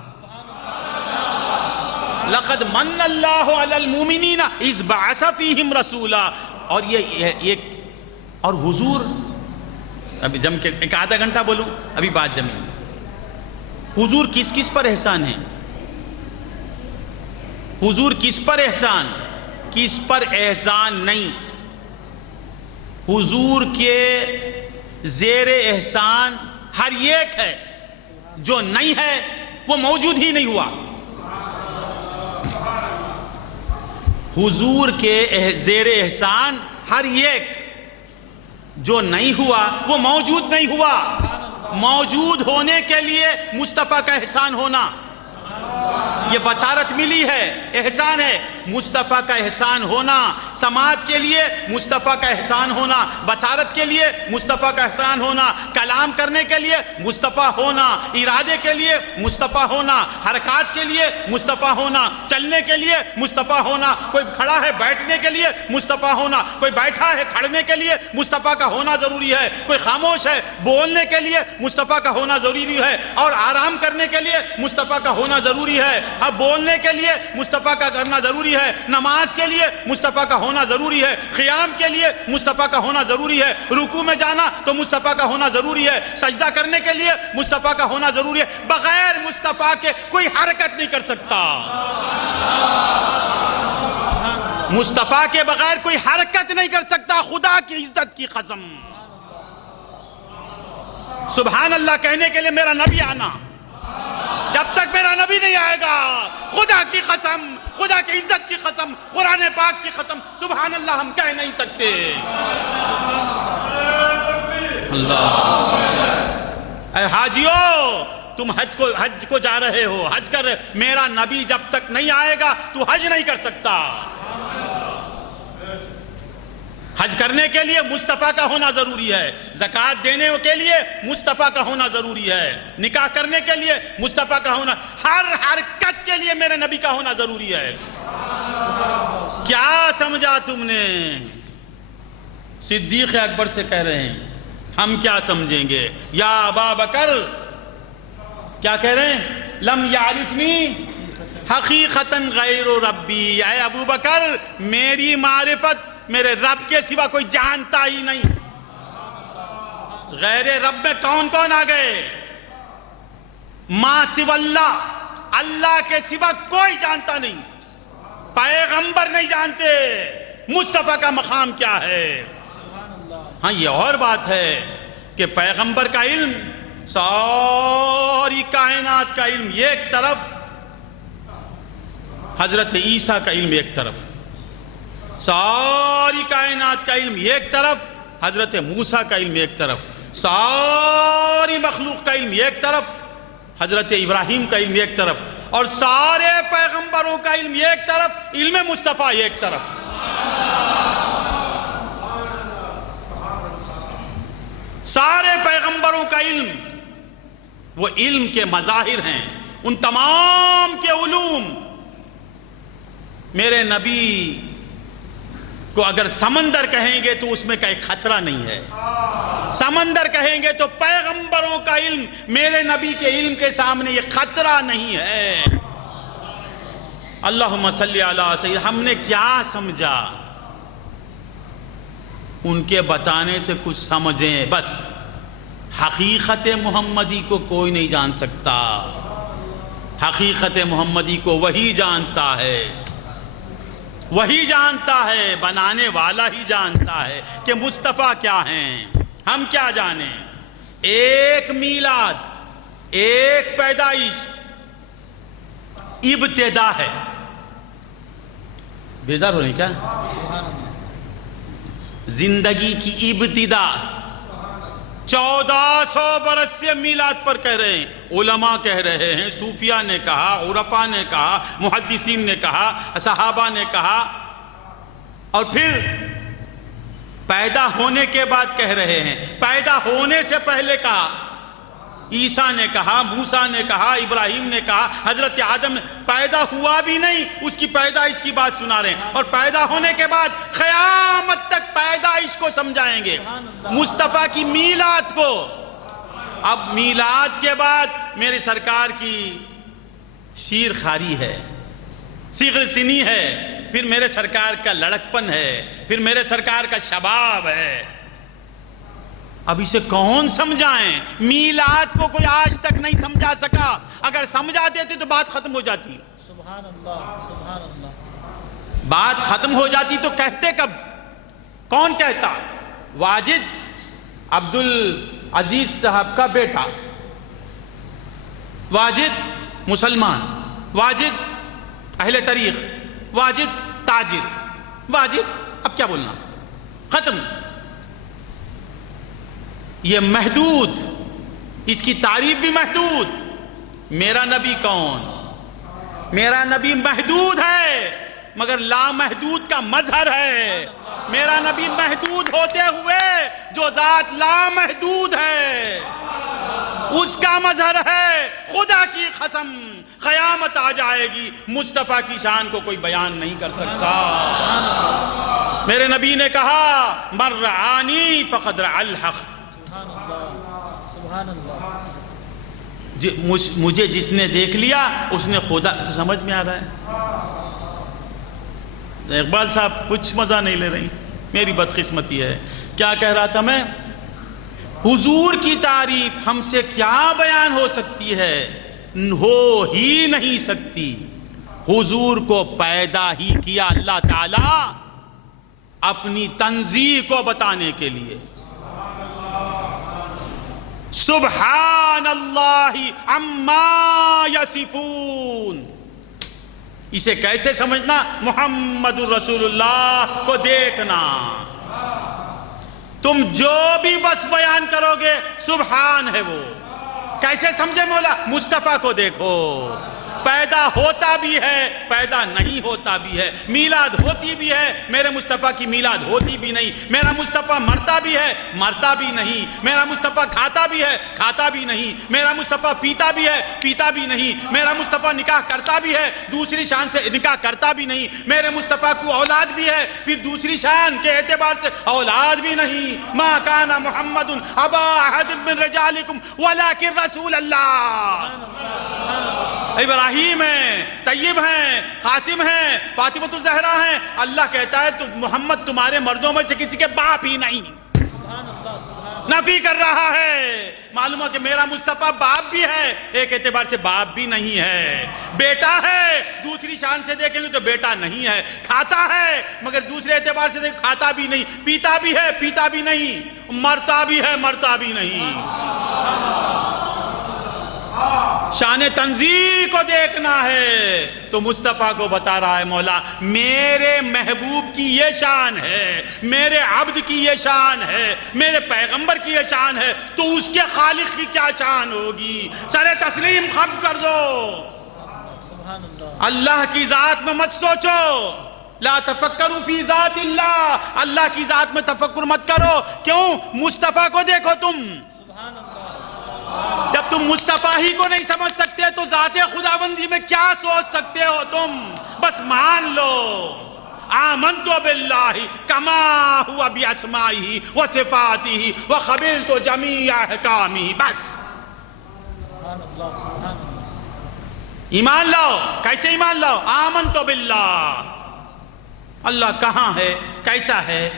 لقد من اللہ علی المومنین اذ بعث فیہم رسولا۔ اور یہ اور حضور، ابھی جم کے ایک آدھا گھنٹہ بولوں، ابھی بات جمی۔ حضور کس کس پر احسان ہے؟ حضور کس پر احسان؟ کس پر احسان نہیں۔ حضور کے زیر احسان ہر ایک ہے، جو نہیں ہے وہ موجود ہی نہیں ہوا۔ حضور کے زیر احسان ہر ایک جو نہیں ہوا وہ موجود نہیں ہوا. موجود ہونے کے لیے مصطفیٰ کا احسان ہونا، یہ بصارت ملی ہے، احسان ہے. مصطفیٰ کا احسان ہونا، سماعت کے لیے مصطفیٰ کا احسان ہونا، بصارت کے لیے مصطفیٰ کا احسان ہونا، کلام کرنے کے لیے مصطفیٰ ہونا، ارادے کے لیے مصطفیٰ ہونا، حرکات کے لیے مصطفیٰ ہونا، چلنے کے لیے مصطفیٰ ہونا، کوئی کھڑا ہے بیٹھنے کے لیے مصطفیٰ ہونا، کوئی بیٹھا ہے کھڑنے کے لیے مصطفیٰ کا ہونا ضروری ہے، کوئی خاموش ہے بولنے کے لیے مصطفیٰ کا ہونا ضروری ہے، اور آرام کرنے کے لیے مصطفیٰ کا ہونا ضروری ہے. اب بولنے کے لیے مصطفیٰ کا کرنا ضروری ہے، نماز کے لیے مصطفیٰ کا ہونا ضروری ہے، قیام کے لیے مصطفیٰ کا ہونا ضروری ہے، رکوع میں جانا تو مصطفیٰ کا ہونا ضروری ہے، سجدہ کرنے کے لیے مصطفیٰ کا ہونا ضروری ہے. بغیر مصطفیٰ کے کوئی حرکت نہیں کر سکتا. مصطفیٰ کے بغیر کوئی حرکت نہیں کر سکتا. خدا کی عزت کی قسم، سبحان اللہ کہنے کے لیے میرا نبی آنا، جب تک میرا نبی نہیں آئے گا، خدا کی قسم، خدا کی عزت کی قسم، قرآن پاک کی قسم، سبحان اللہ ہم کہہ نہیں سکتے. اللہ، اے حاجیو، تم حج کو جا رہے ہو، حج کر رہے، میرا نبی جب تک نہیں آئے گا تو حج نہیں کر سکتا. حج کرنے کے لیے مصطفیٰ کا ہونا ضروری ہے، زکوٰۃ دینے کے لیے مصطفیٰ کا ہونا ضروری ہے، نکاح کرنے کے لیے مصطفیٰ کا ہونا، ہر حرکت کے لیے میرے نبی کا ہونا ضروری ہے. کیا سمجھا تم نے؟ صدیق اکبر سے کہہ رہے ہیں، ہم کیا سمجھیں گے؟ یا ابا بکر، کیا کہہ رہے ہیں؟ لم یعرفنی حقیقتاً غیر ربی، اے ابو بکر میری معرفت میرے رب کے سوا کوئی جانتا ہی نہیں. غیر رب میں کون کون آ گئے؟ ما سوا اللہ، اللہ کے سوا کوئی جانتا نہیں. پیغمبر نہیں جانتے مصطفیٰ کا مقام کیا ہے. ہاں یہ اور بات ہے کہ پیغمبر کا علم، ساری کائنات کا علم ایک طرف، حضرت عیسیٰ کا علم ایک طرف، ساری کائنات کا علم ایک طرف، حضرت موسیٰ کا علم ایک طرف، ساری مخلوق کا علم ایک طرف، حضرت ابراہیم کا علم ایک طرف، اور سارے پیغمبروں کا علم ایک طرف، علم مصطفیٰ ایک طرف. سارے پیغمبروں کا علم، وہ علم کے مظاہر ہیں، ان تمام کے علوم. میرے نبی کو اگر سمندر کہیں گے تو اس میں کوئی خطرہ نہیں ہے. سمندر کہیں گے تو پیغمبروں کا علم میرے نبی کے علم کے سامنے یہ خطرہ نہیں ہے. اللہم صلی علی سید. ہم نے کیا سمجھا؟ ان کے بتانے سے کچھ سمجھیں بس. حقیقت محمدی کو کوئی نہیں جان سکتا. حقیقت محمدی کو وہی جانتا ہے، وہی جانتا ہے، بنانے والا ہی جانتا ہے کہ مصطفیٰ کیا ہیں، ہم کیا جانیں. ایک میلاد، ایک پیدائش ابتدا ہے. بیزار ہونے کیا؟ زندگی کی ابتدا 1400 برس سے میلاد پر کہہ رہے ہیں. علماء کہہ رہے ہیں، صوفیاء نے کہا، عرفاء نے کہا، محدثین نے کہا، صحابہ نے کہا، اور پھر پیدا ہونے کے بعد کہہ رہے ہیں. پیدا ہونے سے پہلے کہا، عیسیٰ نے کہا، موسیٰ نے کہا، ابراہیم نے کہا، حضرت آدم نے. پیدا ہوا بھی نہیں، اس کی پیدائش کی بات سنا رہے ہیں. اور پیدا ہونے کے بعد قیامت تک پیدائش کو سمجھائیں گے، مصطفیٰ کی میلاد کو. اب میلاد کے بعد میرے سرکار کی شیر خاری ہے، صغر سنی ہے، پھر میرے سرکار کا لڑکپن ہے، پھر میرے سرکار کا شباب ہے. اب اسے کون سمجھائیں؟ میلاد کو کوئی آج تک نہیں سمجھا سکا. اگر سمجھا دیتے تو بات ختم ہو جاتی. سبحان اللہ، سبحان اللہ. بات ختم ہو جاتی تو کہتے کب؟ کون کہتا؟ واجد عبد العزیز صاحب کا بیٹا، واجد مسلمان، واجد اہل طریق، واجد تاجر واجد، اب کیا بولنا، ختم. یہ محدود، اس کی تعریف بھی محدود. میرا نبی کون؟ میرا نبی محدود ہے مگر لامحدود کا مظہر ہے. میرا نبی محدود ہوتے ہوئے جو ذات لامحدود ہے اس کا مظہر ہے. خدا کی قسم قیامت آ جائے گی مصطفیٰ کی شان کو کوئی بیان نہیں کر سکتا. میرے نبی نے کہا من رعانی فقد رعا الحق. سبحان اللہ. مجھے جس نے دیکھ لیا اس نے خدا سے. سمجھ میں آ رہا ہے؟ اقبال صاحب کچھ مزہ نہیں لے رہی، میری بدقسمتی ہے. کیا کہہ رہا تھا میں؟ حضور کی تعریف ہم سے کیا بیان ہو سکتی ہے؟ ہو ہی نہیں سکتی. حضور کو پیدا ہی کیا اللہ تعالی اپنی تنزیہ کو بتانے کے لیے. سبحان اللہ عما یصفون. اسے کیسے سمجھنا؟ محمد الرسول اللہ کو دیکھنا. تم جو بھی وصف بیان کرو گے سبحان ہے وہ. کیسے سمجھے مولا؟ مصطفیٰ کو دیکھو. پیدا ہوتا بھی ہے پیدا نہیں ہوتا بھی ہے. میلاد ہوتی بھی ہے، میرے مصطفیٰ کی میلاد ہوتی بھی نہیں. میرا مصطفیٰ مرتا بھی ہے مرتا بھی نہیں. میرا مصطفیٰ کھاتا بھی ہے کھاتا بھی نہیں. میرا مصطفیٰ پیتا بھی ہے پیتا بھی نہیں. میرا مصطفیٰ نکاح کرتا بھی ہے دوسری شان سے نکاح کرتا بھی نہیں. میرے مصطفیٰ کو اولاد بھی ہے پھر دوسری شان کے اعتبار سے اولاد بھی نہیں. ما کان محمد ابا احد من رجالکم ولکن رسول اللہ. ابراہیم ہیں، طیب ہیں، قاسم ہیں، فاطمۃ الزہرا ہیں. اللہ کہتا ہے تو محمد تمہارے مردوں میں سے کسی کے باپ ہی نہیں. نفی کر رہا ہے. معلوم ہے کہ میرا مصطفیٰ باپ بھی ہے ایک اعتبار سے باپ بھی نہیں ہے. بیٹا ہے دوسری شان سے دیکھیں گے تو بیٹا نہیں ہے. کھاتا ہے مگر دوسرے اعتبار سے دیکھیں کھاتا بھی نہیں. پیتا بھی ہے پیتا بھی نہیں. مرتا بھی ہے مرتا بھی نہیں. شان تنزیہ کو دیکھنا ہے تو مصطفیٰ کو بتا رہا ہے مولا میرے محبوب کی یہ شان ہے، میرے عبد کی یہ شان ہے، میرے پیغمبر کی یہ شان ہے تو اس کے خالق کی کیا شان ہوگی. سر تسلیم خم کر دو. اللہ کی ذات میں مت سوچو. لا تفکروا فی ذات اللہ. اللہ کی ذات میں تفکر مت کرو. کیوں؟ مصطفیٰ کو دیکھو. تم جب تم مصطفیٰ ہی کو نہیں سمجھ سکتے تو ذات خداوندی میں کیا سوچ سکتے ہو تم؟ بس مان لو آمنت باللہ کما ہوا باسمائہ وصفاتہ وقبلت جمیع احکامہ. بس ایمان لاؤ. کیسے ایمان لاؤ؟ آمنت باللہ. اللہ کہاں ہے کیسا ہے؟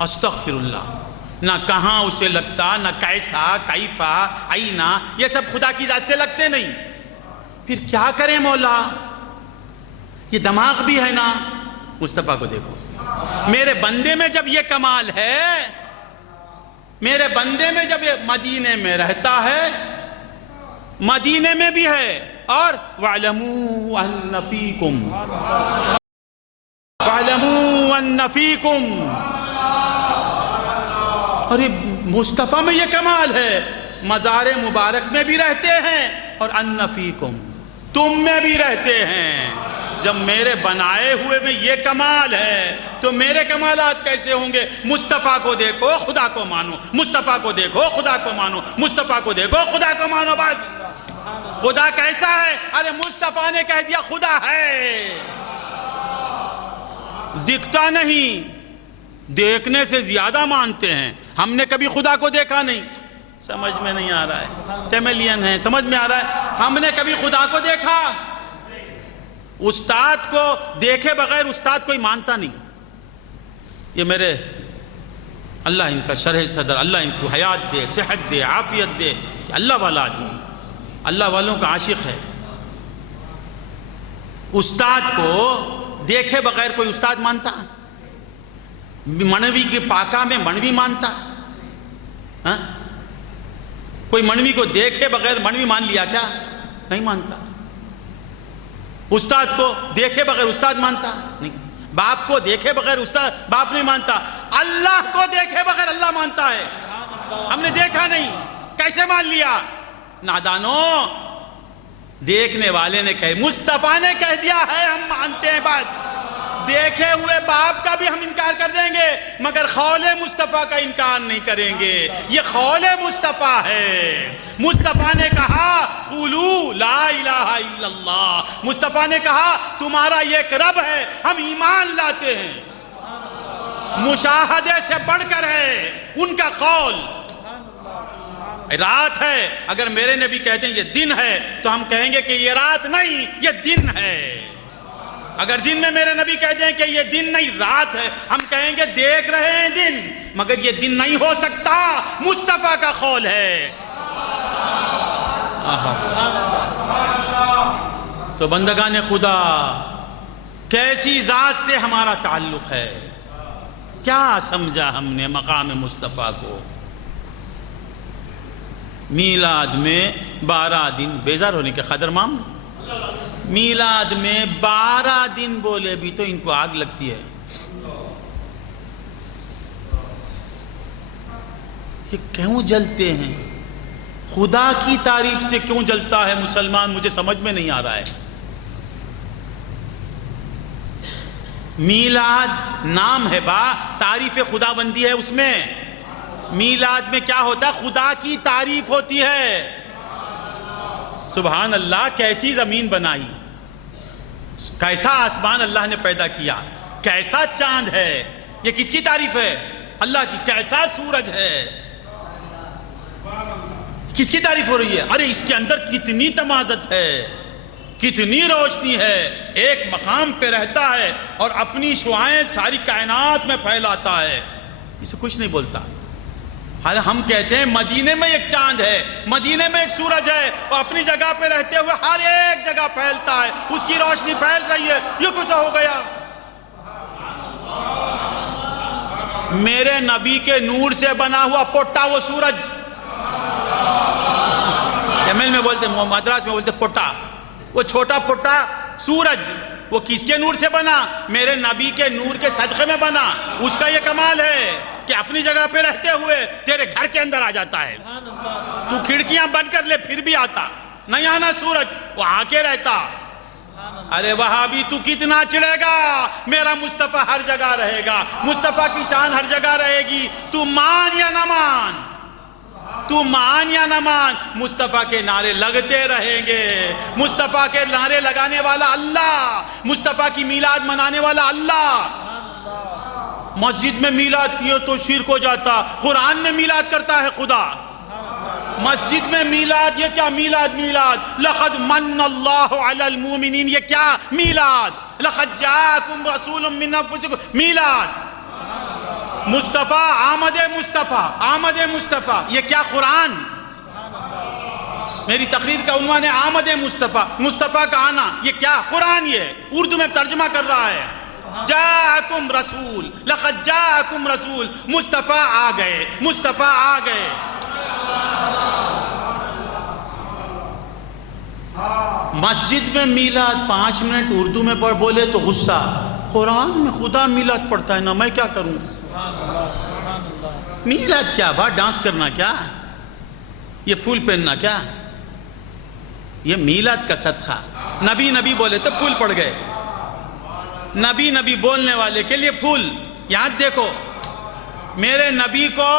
استغفر اللہ. نہ کہاں اسے لگتا، نہ کیسا کیفا اینا، یہ سب خدا کی ذات سے لگتے نہیں. پھر کیا کریں مولا؟ یہ دماغ بھی ہے نا. مصطفیٰ کو دیکھو. میرے بندے میں جب یہ کمال ہے، میرے بندے میں جب یہ مدینے میں رہتا ہے، مدینے میں بھی ہے. اور وَاعْلَمُوا أَنَّ فِيكُمْ وَاعْلَمُوا أَنَّ فِيكُمْ. ارے مصطفیٰ میں یہ کمال ہے، مزار مبارک میں بھی رہتے ہیں اور ان فیکم تم میں بھی رہتے ہیں. جب میرے بنائے ہوئے میں یہ کمال ہے تو میرے کمالات کیسے ہوں گے؟ مصطفیٰ کو دیکھو خدا کو مانو. مصطفیٰ کو دیکھو خدا کو مانو. مصطفیٰ کو دیکھو خدا کو مانو. بس. خدا کیسا ہے؟ ارے مصطفیٰ نے کہہ دیا خدا ہے. دکھتا نہیں، دیکھنے سے زیادہ مانتے ہیں. ہم نے کبھی خدا کو دیکھا نہیں. سمجھ میں نہیں آ رہا ہے. ٹیملین ہے. سمجھ میں آ رہا ہے؟ ہم نے کبھی خدا کو دیکھا. استاد کو دیکھے بغیر استاد کوئی مانتا نہیں. یہ میرے اللہ ان کا شرح صدر، اللہ ان کو حیات دے، صحت دے، عافیت دے. اللہ والا آدمی، اللہ والوں کا عاشق ہے. استاد کو دیکھے بغیر کوئی استاد مانتا؟ منوی کے پاکا میں منوی مانتا؟ کوئی منوی کو دیکھے بغیر منوی مان لیا کیا؟ نہیں مانتا. استاد کو دیکھے بغیر استاد مانتا نہیں، باپ کو دیکھے بغیر استاد باپ نہیں مانتا، اللہ کو دیکھے بغیر اللہ مانتا ہے۔ ہم نے دیکھا نہیں، کیسے مان لیا؟ نادانوں، دیکھنے والے نے کہے، مصطفیٰ نے کہہ دیا ہے ہم مانتے ہیں بس۔ دیکھے ہوئے باپ کا بھی ہم انکار کر دیں گے مگر قول مصطفیٰ کا انکار نہیں کریں گے، یہ قول مصطفیٰ ہے۔ مصطفیٰ نے کہا قولوا لا الہ الا اللہ، مصطفیٰ نے کہا تمہارا ایک رب ہے، ہم ایمان لاتے ہیں۔ مشاہدے سے بڑھ کر ہے ان کا قول۔ رات ہے، اگر میرے نبی کہتے ہیں یہ دن ہے تو ہم کہیں گے کہ یہ رات نہیں، یہ دن ہے۔ اگر دن میں میرے نبی کہتے ہیں کہ یہ دن نہیں رات ہے، ہم کہیں گے دیکھ رہے ہیں دن، مگر یہ دن نہیں ہو سکتا، مصطفیٰ کا قول ہے۔ تو بندگان خدا، کیسی ذات سے ہمارا تعلق ہے، کیا سمجھا ہم نے مقام مصطفیٰ کو؟ میلاد میں 12 دن بیزار ہونے کے قدر مام، میلاد میں 12 دن بولے بھی تو ان کو آگ لگتی ہے۔ یہ کیوں جلتے ہیں؟ خدا کی تعریف سے کیوں جلتا ہے مسلمان؟ مجھے سمجھ میں نہیں آ رہا ہے۔ میلاد نام ہے با، تعریف خدا بندی ہے اس میں۔ میلاد میں کیا ہوتا ہے؟ خدا کی تعریف ہوتی ہے۔ سبحان اللہ، کیسی زمین بنائی، کیسا آسمان اللہ نے پیدا کیا، کیسا چاند ہے، یہ کس کی تعریف ہے؟ اللہ کی۔ کیسا سورج ہے، کس کی تعریف ہو رہی ہے؟ ارے اس کے اندر کتنی تمازت ہے، کتنی روشنی ہے، ایک مقام پہ رہتا ہے اور اپنی شعائیں ساری کائنات میں پھیلاتا ہے، اسے کچھ نہیں بولتا۔ ہم کہتے ہیں مدینے میں ایک چاند ہے، مدینے میں ایک سورج ہے، وہ اپنی جگہ پہ رہتے ہوئے ہر ایک جگہ پھیلتا ہے، اس کی روشنی پھیل رہی ہے، یہ کچھ ہو گیا۔ میرے نبی کے نور سے بنا ہوا پوٹا وہ سورج، تمل میں بولتے، مدراس میں بولتے پوٹا، وہ چھوٹا پوٹا سورج، وہ کس کے نور سے بنا؟ میرے نبی کے نور کے صدقے میں بنا۔ اس کا یہ کمال ہے کہ اپنی جگہ پہ رہتے ہوئے تیرے گھر کے اندر آ جاتا ہے، تو کھڑکیاں بند کر لے پھر بھی آتا نہیں، آنا سورج وہ آ کے رہتا۔ ارے وہابی تو کتنا چڑھے گا، میرا مصطفیٰ ہر جگہ رہے گا، مصطفیٰ کی شان ہر جگہ رہے گی، تو مان یا نہ مان، تو مان یا نہ مان، مصطفیٰ کے نعرے لگتے رہیں گے۔ مصطفیٰ کے نعرے لگانے والا اللہ، مصطفیٰ کی میلاد منانے والا اللہ۔ مسجد میں میلاد کیے تو شرک ہو جاتا، قرآن میں میلاد کرتا ہے خدا۔ مسجد میں میلاد، یہ کیا میلاد؟ میلاد لقد من اللہ علی المومنین، یہ کیا میلاد؟ لقد جاءکم رسول من انفسکم، میلاد۔ مصطفیٰ، آمد مصطفیٰ، آمد مصطفیٰ، یہ کیا قرآن؟ میری تقریر کا عنوان ہے آمد مصطفیٰ، مصطفیٰ کا آنا، یہ کیا قرآن؟ یہ اردو میں ترجمہ کر رہا ہے۔ جاءکم رسول، لقد جاءکم رسول، مصطفیٰ آ گئے، مصطفیٰ آ گئے۔ مسجد میں میلاد 5 منٹ اردو میں پڑھ بولے تو غصہ، قرآن میں خدا میلاد پڑھتا ہے نا، میں کیا کروں؟ میلاد کیا بات؟ ڈانس کرنا کیا؟ یہ پھول پہننا کیا؟ یہ میلاد کا صدقہ۔ نبی نبی بولے تو پھول پڑ گئے، نبی نبی بولنے والے کے لیے پھول۔ یاد دیکھو، میرے نبی کو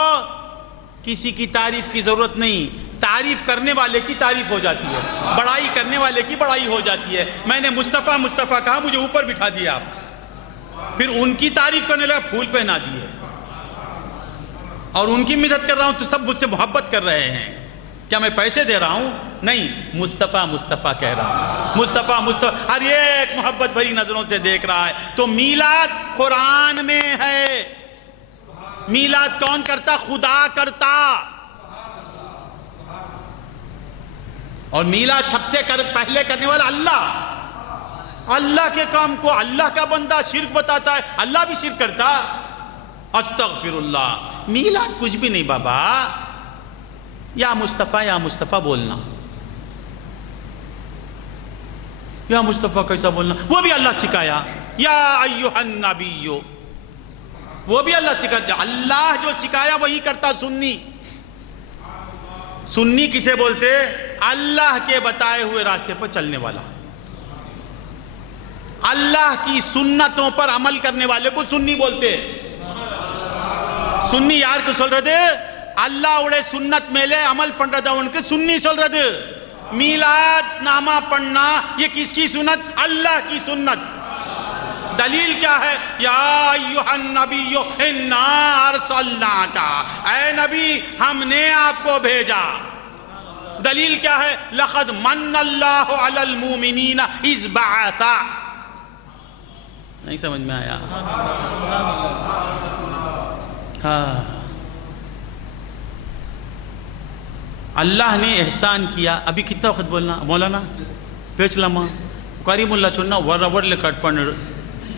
کسی کی تعریف کی ضرورت نہیں، تعریف کرنے والے کی تعریف ہو جاتی ہے، بڑائی کرنے والے کی بڑائی ہو جاتی ہے۔ میں نے مصطفیٰ مصطفیٰ کہا، مجھے اوپر بٹھا دیا آپ، پھر ان کی تعریف کرنے لگا، پھول پہنا دیے، اور ان کی مدد کر رہا ہوں تو سب مجھ سے محبت کر رہے ہیں۔ کیا میں پیسے دے رہا ہوں؟ نہیں، مصطفیٰ مصطفیٰ کہہ رہا ہوں، مصطفیٰ مصطفیٰ، ہر ایک محبت بھری نظروں سے دیکھ رہا ہے۔ تو میلاد قرآن میں ہے۔ میلاد کون کرتا؟ خدا کرتا۔ اور میلاد سب سے پہلے کرنے والا اللہ۔ اللہ کے کام کو اللہ کا بندہ شرک بتاتا ہے، اللہ بھی شرک کرتا۔ استغفر اللہ۔ میلاد کچھ بھی نہیں بابا، یا مصطفیٰ بولنا، یا مصطفیٰ کیسا بولنا، وہ بھی اللہ سکھایا، یا ایھا النبیو، وہ بھی اللہ سکھاتا. اللہ جو سکھایا وہی کرتا سنی. سنی کسے بولتے؟ اللہ کے بتائے ہوئے راستے پر چلنے والا، اللہ کی سنتوں پر عمل کرنے والے کو سنی بولتے. سنی یار کو சொல்றது அல்லாஹ்வுடைய சுன்னத் மேலே அமல் பண்றதவனுக்கு சுன்னி சொல்றது. میلاد نامہ پڑھنا یہ کس کی سنت؟ اللہ کی سنت. دلیل کیا ہے؟ یا ایھا النبی انا ارسلناک، اے نبی ہم نے آپ کو بھیجا. دلیل کیا ہے؟ لقد من اللہ علی المؤمنین اذ بعث. نہیں سمجھ میں آیا؟ ہاں، اللہ نے احسان کیا. ابھی کتنا وقت بولنا مولانا؟ پیچ لما کریم اللہ چھوڑنا ورلے کٹ پڑھنے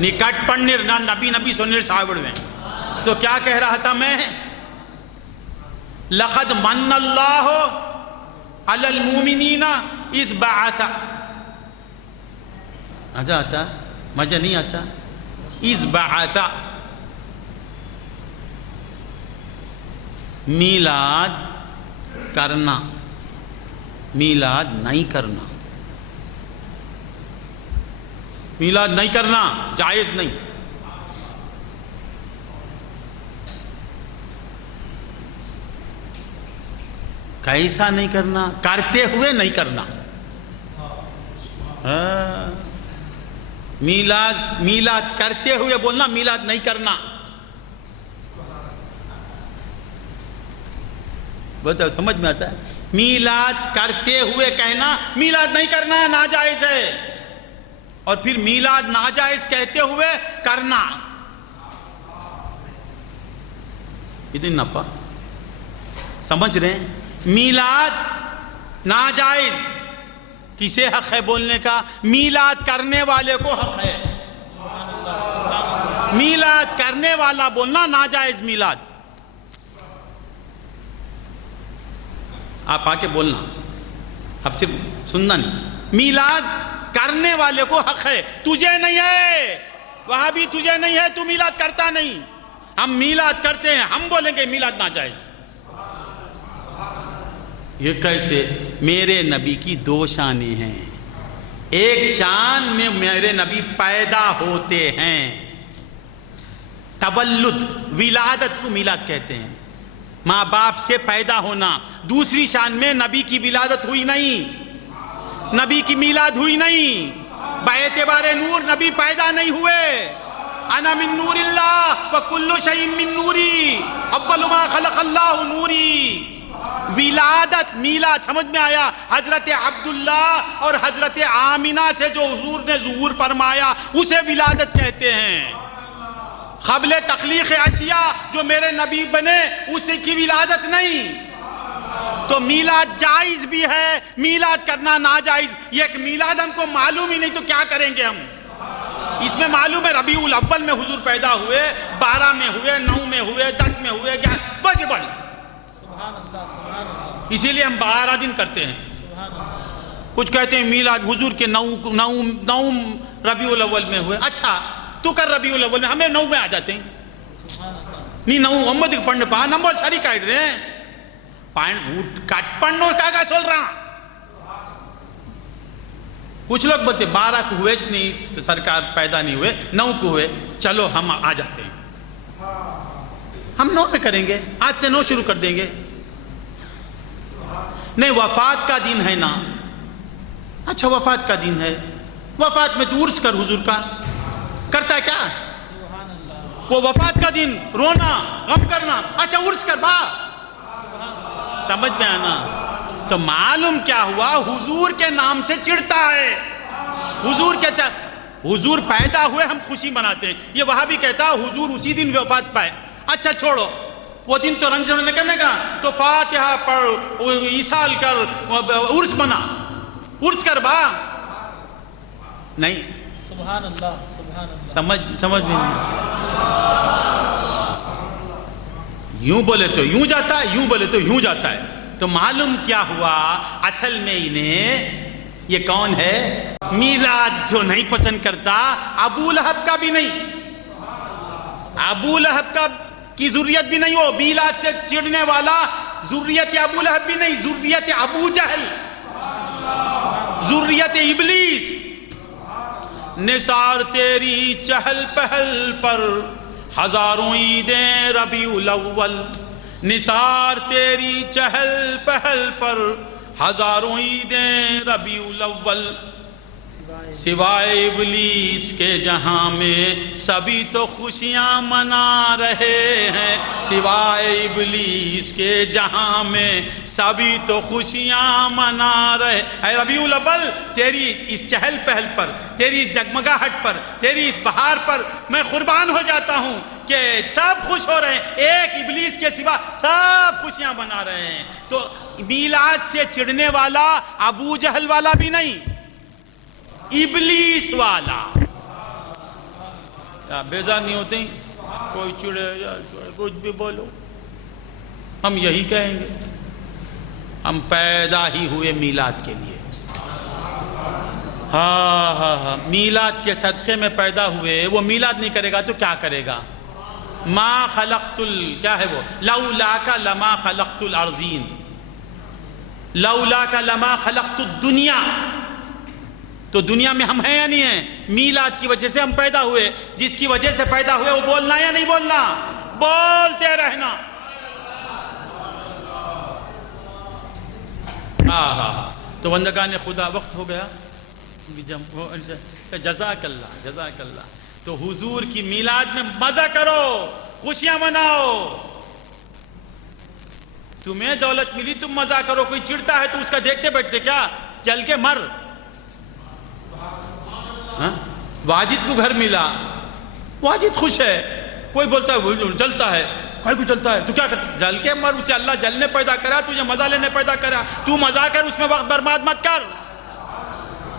ನೀ ಕಟ್ ಪಣ್ಣಿರ್ ನಾನು ನಬಿ ನಬಿ ಸೊನ್ನಿರ್ ಸಾಬಿಡುವೆ. تو کیا کہہ رہا تھا میں؟ لقد من اللہ علی المؤمنین اذ بعث. مزہ آتا؟ مزہ نہیں آتا؟ اذ بعث. میلاد کرنا، میلاد نہیں کرنا، میلاد نہیں کرنا جائز نہیں. کیسا نہیں کرنا؟ کرتے ہوئے نہیں کرنا. میلاد کرتے ہوئے بولنا، میلاد نہیں کرنا. بہت سمجھ میں آتا ہے؟ میلاد کرتے ہوئے کہنا میلاد نہیں کرنا ناجائز ہے، اور پھر میلاد ناجائز کہتے ہوئے کرنا. اتنی نپا سمجھ رہے ہیں؟ میلاد ناجائز کسے حق ہے بولنے کا؟ میلاد کرنے والے کو حق ہے. میلاد کرنے والا بولنا ناجائز میلاد. آپ آ کے بولنا، اب صرف سننا نہیں. میلاد کرنے والے کو حق ہے، تجھے نہیں ہے. وہاں بھی تجھے نہیں ہے، تو میلاد کرتا نہیں. ہم میلاد کرتے ہیں، ہم بولیں گے میلاد ناجائز. یہ کیسے؟ میرے نبی کی دو شانیں ہیں. ایک شان میں میرے نبی پیدا ہوتے ہیں، تولد ولادت کو میلاد کہتے ہیں، ماں باپ سے پیدا ہونا. دوسری شان میں نبی کی ولادت ہوئی نہیں، نبی کی میلاد ہوئی نہیں. باعتبار نور نبی پیدا نہیں ہوئے. انا من نور اللہ وکل شیء من نوری اول ما خلق اللہ نوری. ولادت میلاد سمجھ میں آیا؟ حضرت عبداللہ اور حضرت آمینہ سے جو حضور نے ظہور فرمایا اسے ولادت کہتے ہیں. قبل تخلیق اشیاء جو میرے نبی بنے اسی کی ولادت نہیں. تو میلاد جائز بھی ہے، میلاد کرنا ناجائز. یہ ایک میلاد ہم کو معلوم ہی نہیں تو کیا کریں گے ہم؟ اس میں معلوم ہے ربیع الاول میں حضور پیدا ہوئے، 12 میں ہوئے، 9 میں ہوئے، 10 میں ہوئے، بڑھ اسی لیے ہم 12 دن کرتے ہیں. کچھ کہتے ہیں میلاد حضور کے 9 ربیع الاول میں ہوئے. اچھا تو کر ربیع الاول میں، ہمیں 9 میں آ جاتے ہیں. نہیں 9 9 پڑھنے پا نمبر ساری کاٹ رہے ہیں. کٹ پڑھنو کا سول رہا. کچھ لوگ بولتے 12 کو ہوئے نہیں تو سرکار پیدا نہیں ہوئے، 9 کو ہوئے، چلو ہم آ جاتے ہیں. ہم 9 میں کریں گے، آج سے 9 شروع کر دیں گے. نہیں وفات کا دن ہے نا. اچھا وفات کا دن ہے، وفات میں تو عرس کر حضور کا. کرتا ہے کیا؟ وہ وفات کا دن رونا غم کرنا. اچھا عرس کر با. سمجھ میں آنا؟ تو معلوم کیا ہوا؟ حضور کے نام سے چڑھتا ہے. حضور کے حضور پیدا ہوئے ہم خوشی مناتے ہیں. یہ وہاں بھی کہتا حضور اسی دن وفات پائے. اچھا چھوڑو وہ دن تو رنجن کرنے کا، تو فاتحہ پڑھ، ایصال کر، عرس بنا، عرس کر با. نہیں سبحان اللہ سبحان اللہ. سمجھ میں نہیں. یوں بولے تو یوں جاتا ہے، یوں بولے تو یوں جاتا ہے. تو معلوم کیا ہوا؟ اصل میں انہیں یہ کون ہے؟ میلاد جو نہیں پسند کرتا، ابو لہب کا بھی نہیں، ابو لہب کی ذریت بھی نہیں ہو، میلاد سے چڑھنے والا ذریت ابو لہب بھی نہیں، ذریت ابو جہل، ذریت ابلیس۔ نثار تیری چہل پہل پر ہزاروں عیدیں ربیع الاول، نثار تیری چہل پہل پر ہزاروں عیدیں ربیع الاول، سوائے ابلیس کے جہاں میں سبھی تو خوشیاں منا رہے ہیں، سوائے ابلیس کے جہاں میں سبھی تو خوشیاں منا رہے۔ اے ربیع الاول، تیری اس چہل پہل پر، تیری اس جگمگاہٹ پر، تیری اس بہار پر میں قربان ہو جاتا ہوں کہ سب خوش ہو رہے ہیں، ایک ابلیس کے سوا سب خوشیاں منا رہے ہیں۔ تو میلاد سے چڑھنے والا ابو جہل والا بھی نہیں، ابلیس والا۔ بیزار نہیں ہوتے ہیں؟ کوئی چڑھے یا کچھ بھی بولو، ہم یہی کہیں گے، ہم پیدا ہی ہوئے میلاد کے لیے۔ ہاں میلاد کے صدقے میں پیدا ہوئے، وہ میلاد نہیں کرے گا تو کیا کرے گا؟ ما خلقت کیا ہے وہ؟ لولاک لما خلقت الارضین، لولاک لما خلقت الدنیا۔ تو دنیا میں ہم ہیں یا نہیں ہیں؟ میلاد کی وجہ سے ہم پیدا ہوئے، جس کی وجہ سے پیدا ہوئے وہ بولنا یا نہیں بولنا؟ بولتے رہنا۔ تو بندگان خدا، وقت ہو گیا، جزاک اللہ جزاک اللہ۔ تو حضور کی میلاد میں مزہ کرو، خوشیاں مناؤ۔ تمہیں دولت ملی تم مزہ کرو، کوئی چڑھتا ہے تو اس کا دیکھتے بیٹھتے کیا؟ چل کے مر۔ واجد کو گھر ملا، واجد خوش ہے، کوئی بولتا ہے وہ جلتا ہے، کوئی کو جلتا ہے، تو کیا کرتا؟ جل کے مر، اسے اللہ جلنے پیدا کرا، تجھے مزہ لینے پیدا کرا، تو مزہ کر، اس میں وقت برباد مت کر،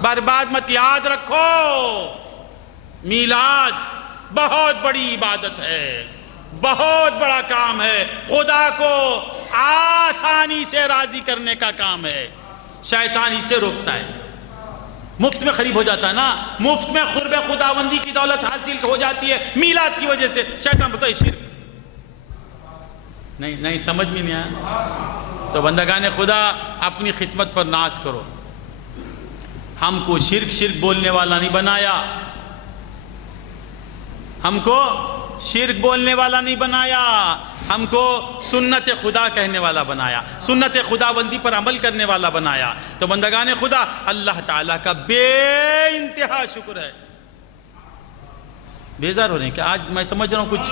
برباد مت۔ یاد رکھو میلاد بہت بڑی عبادت ہے، بہت بڑا کام ہے، خدا کو آسانی سے راضی کرنے کا کام ہے، شیطان اسے روکتا ہے۔ مفت میں قریب ہو جاتا ہے نا، مفت میں قرب خداوندی کی دولت حاصل ہو جاتی ہے میلاد کی وجہ سے، شیطان بولتا ہے شرک، نہیں سمجھ میں نہیں آیا۔ تو بندگان خدا اپنی قسمت پر ناز کرو، ہم کو شرک بولنے والا نہیں بنایا، ہم کو شرک بولنے والا نہیں بنایا، ہم کو سنت خدا کہنے والا بنایا، سنت خداوندی پر عمل کرنے والا بنایا۔ تو بندگان خدا، اللہ تعالیٰ کا بے انتہا شکر ہے۔ بیزار ہو رہے ہیں کہ آج میں سمجھ رہا ہوں کچھ